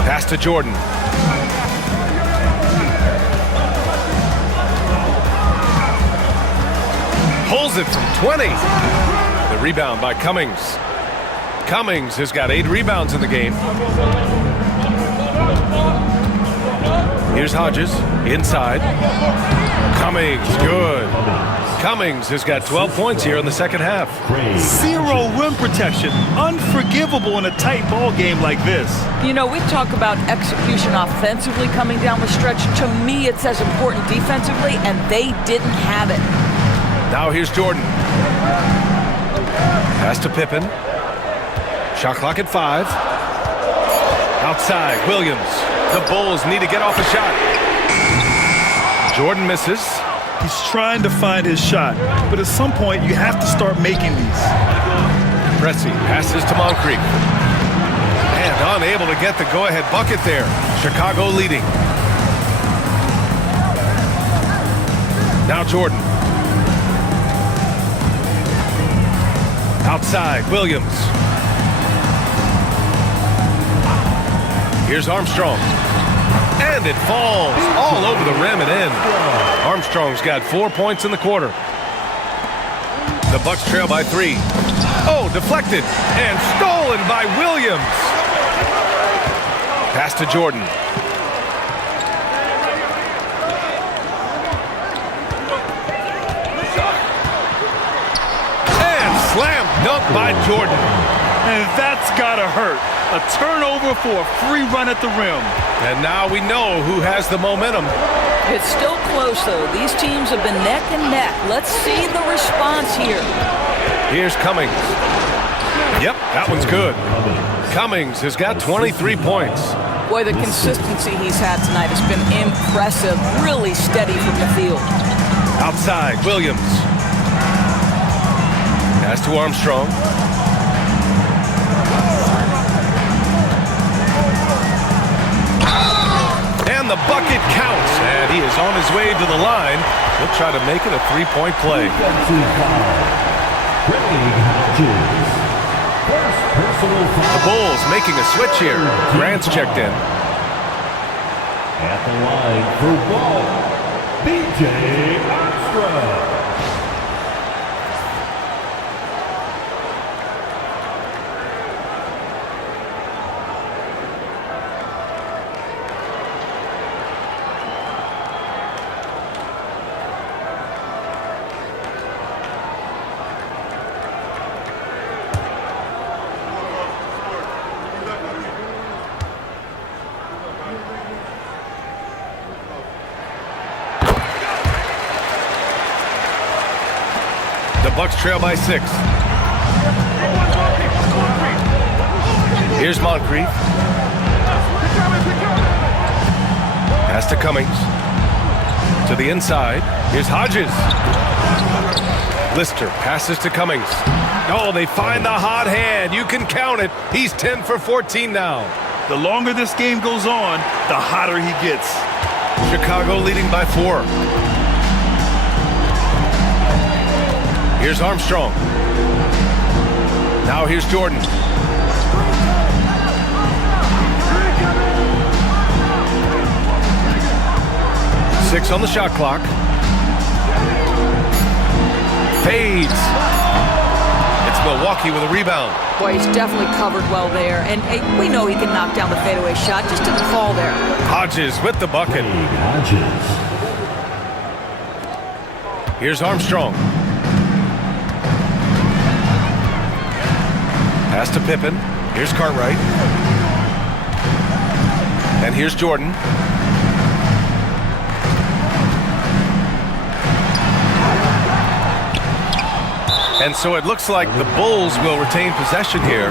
Pass to Jordan. Pulls it from 20. The rebound by Cummings. Cummings has got 8 rebounds in the game. Here's Hodges. Inside. Cummings, good. Cummings has got 12 points here in the second half. 0 rim protection. Unforgivable in a tight ball game like this. You know, we talk about execution offensively coming down the stretch. To me, it's as important defensively, and they didn't have it. Now here's Jordan. Pass to Pippen. Shot clock at 5. Outside, Williams. The Bulls need to get off a shot. Jordan misses. He's trying to find his shot, but at some point you have to start making these. Pressey passes to Moncrief. And unable to get the go-ahead bucket there. Chicago leading. Now Jordan. Outside, Williams. Here's Armstrong. And it falls all over the rim and in. Armstrong's got 4 points in the quarter. The Bucks trail by 3. Oh, deflected and stolen by Williams. Pass to Jordan. And slam dunk by Jordan. And that's gotta hurt. A turnover for a free run at the rim. And now we know who has the momentum. It's still close, though. These teams have been neck and neck. Let's see the response here. Here's Cummings. Yep, that one's good. Cummings has got 23 points. Boy, the consistency he's had tonight has been impressive. Really steady from the field. Outside, Williams. Pass to Armstrong. The bucket counts, and he is on his way to the line. He'll try to make it a 3-point play. The Bulls making a switch here. Grant's checked in. At the line for ball, B.J. Armstrong. The Bucks trail by 6. Here's Moncrief. Pass to Cummings. To the inside. Here's Hodges. Lister passes to Cummings. Oh, they find the hot hand. You can count it. He's 10 for 14 now. The longer this game goes on, the hotter he gets. Chicago leading by 4. Here's Armstrong. Now here's Jordan. Six on the shot clock. Fades. It's Milwaukee with a rebound. Boy, he's definitely covered well there. And hey, we know he can knock down the fadeaway shot. Just didn't fall there. Hodges with the bucket. Hodges. Here's Armstrong. Pass to Pippen. Here's Cartwright. And here's Jordan. And so it looks like the Bulls will retain possession here.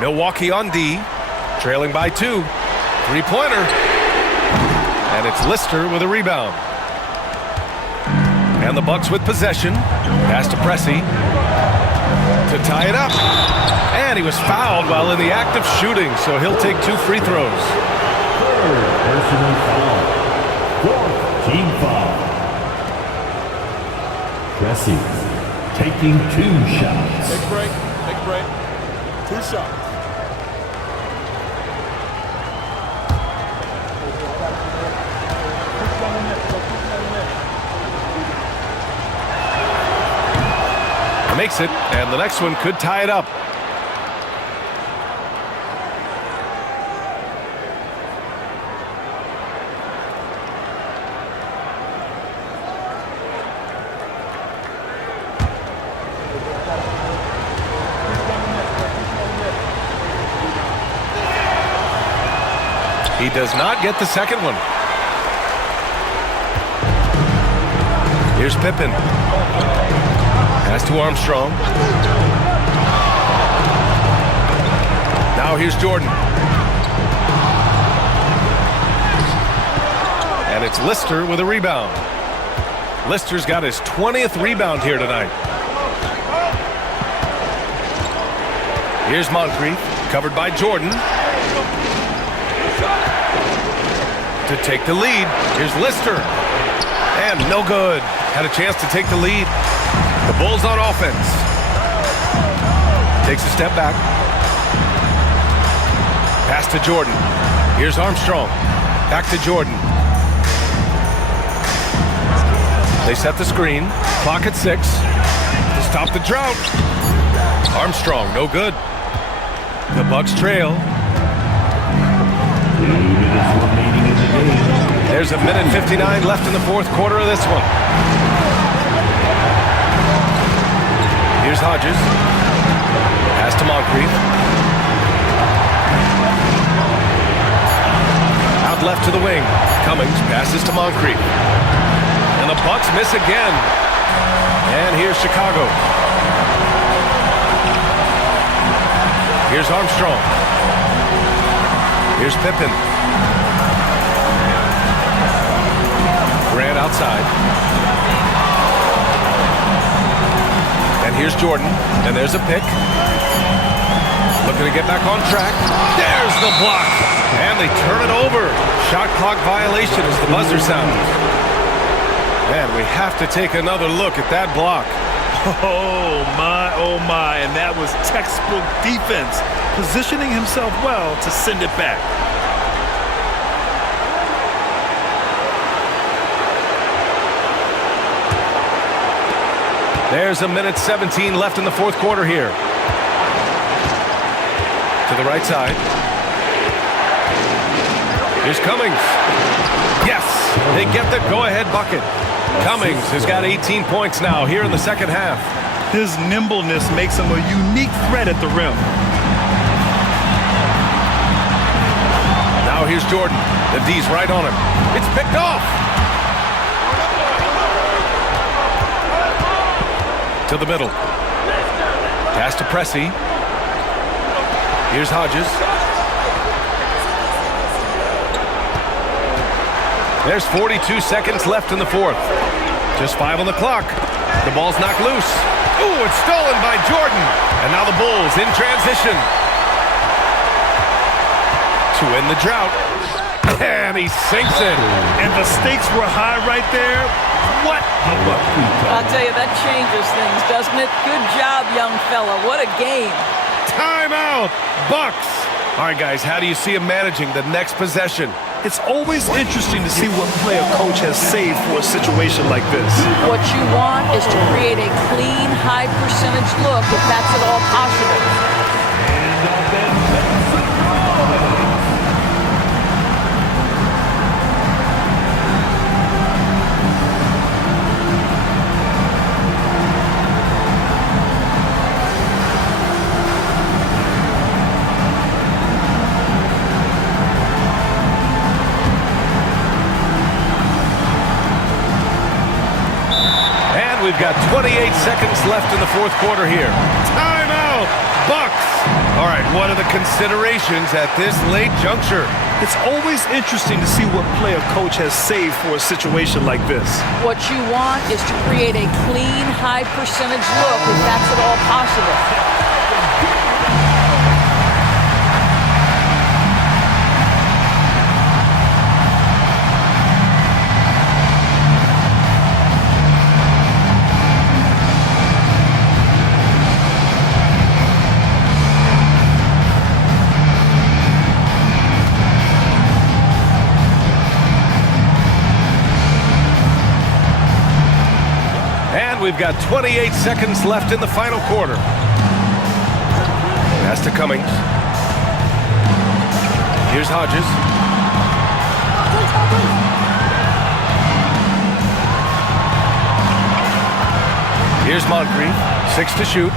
Milwaukee on D, trailing by 2. Three-pointer. And it's Lister with a rebound. And the Bucks with possession. Pass to Pressey to tie it up. And he was fouled while in the act of shooting, so he'll take 2 free throws. Third personal foul. Fourth team foul. Pressey taking 2 shots. Take a break. Take a break. 2 shots. Makes it, and the next one could tie it up. He does not get the second one. Here's Pippen. Pass to Armstrong. Now here's Jordan. And it's Lister with a rebound. Lister's got his 20th rebound here tonight. Here's Moncrief, covered by Jordan. To take the lead, here's Lister. And no good. Had a chance to take the lead. The Bulls on offense. Takes a step back. Pass to Jordan. Here's Armstrong. Back to Jordan. They set the screen. Clock at 6. To stop the drought. Armstrong, no good. The Bucks trail. 2 minutes remaining in the game. There's a minute 59 left in the fourth quarter of this one. Here's Hodges. Pass to Moncrief. Out left to the wing. Cummings passes to Moncrief. And the Bucks miss again. And here's Chicago. Here's Armstrong. Here's Pippen. Grant outside. And here's Jordan. And there's a pick. Looking to get back on track. There's the block. And they turn it over. Shot clock violation as the buzzer sounds. And we have to take another look at that block. Oh my, and that was textbook defense, positioning himself well to send it back. There's a minute 17 left in the fourth quarter here. To the right side. Here's Cummings. Yes, they get the go-ahead bucket. Cummings has got 18 points now here in the second half. His nimbleness makes him a unique threat at the rim. Now here's Jordan. The D's right on him. It's picked off. To the middle. Pass to Pressey. Here's Hodges. There's 42 seconds left in the fourth. Just 5 on the clock. The ball's knocked loose. Ooh, it's stolen by Jordan. And now the Bulls in transition to end the drought. And he sinks it. And the stakes were high right there. What a bucket. I'll tell you, that changes things, doesn't it? Good job, young fella. What a game. Timeout, Bucks. All right, guys, how do you see him managing the next possession? It's always interesting to see what play a coach has saved for a situation like this. What you want is to create a clean, high-percentage look if that's at all possible. We've got 28 seconds left in the fourth quarter here. Timeout, Bucks. All right, what are the considerations at this late juncture? It's always interesting to see what play a coach has saved for a situation like this. What you want is to create a clean, high-percentage look if that's at all possible. We've got 28 seconds left in the final quarter. Pass to Cummings. Here's Hodges. Here's Moncrief. 6 to shoot.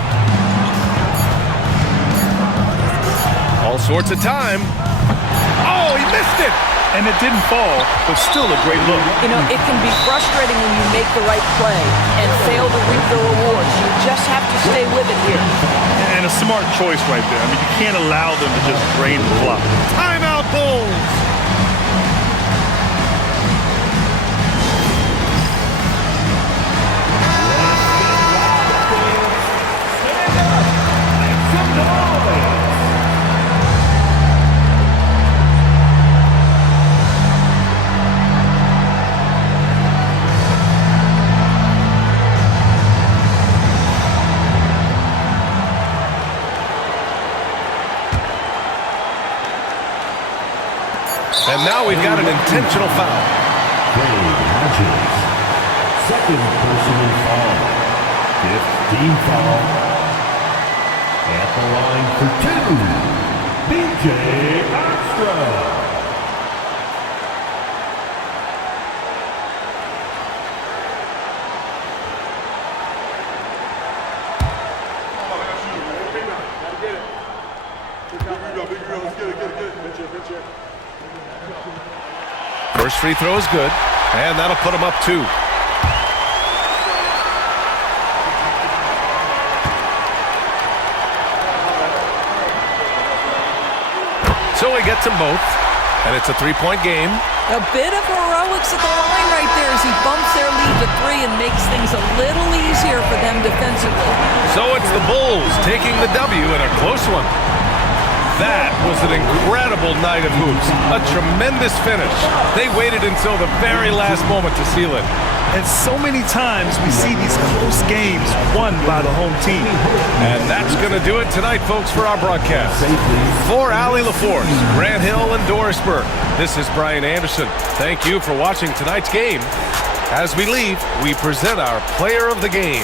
All sorts of time. Oh, he missed it! And it didn't fall, but still a great look. You know, it can be frustrating when you make the right play and fail to reap the rewards. You just have to stay with it here. And a smart choice right there. I mean, you can't allow them to just drain the clock. Timeout, Bulls! And now we've got an intentional foul. Second personal foul. 15 foul. At the line for 2, BJ Armstrong. First free throw is good, and that'll put him up 2. So he gets them both, and it's a 3-point game. A bit of heroics at the line right there as he bumps their lead to 3 and makes things a little easier for them defensively. So it's the Bulls taking the W in a close one. That was an incredible night of hoops. A tremendous finish. They waited until the very last moment to seal it. And so many times we see these close games won by the home team. And that's going to do it tonight, folks, for our broadcast. For Allie LaForce, Grant Hill, and Doris Burke, this is Brian Anderson. Thank you for watching tonight's game. As we leave, we present our player of the game.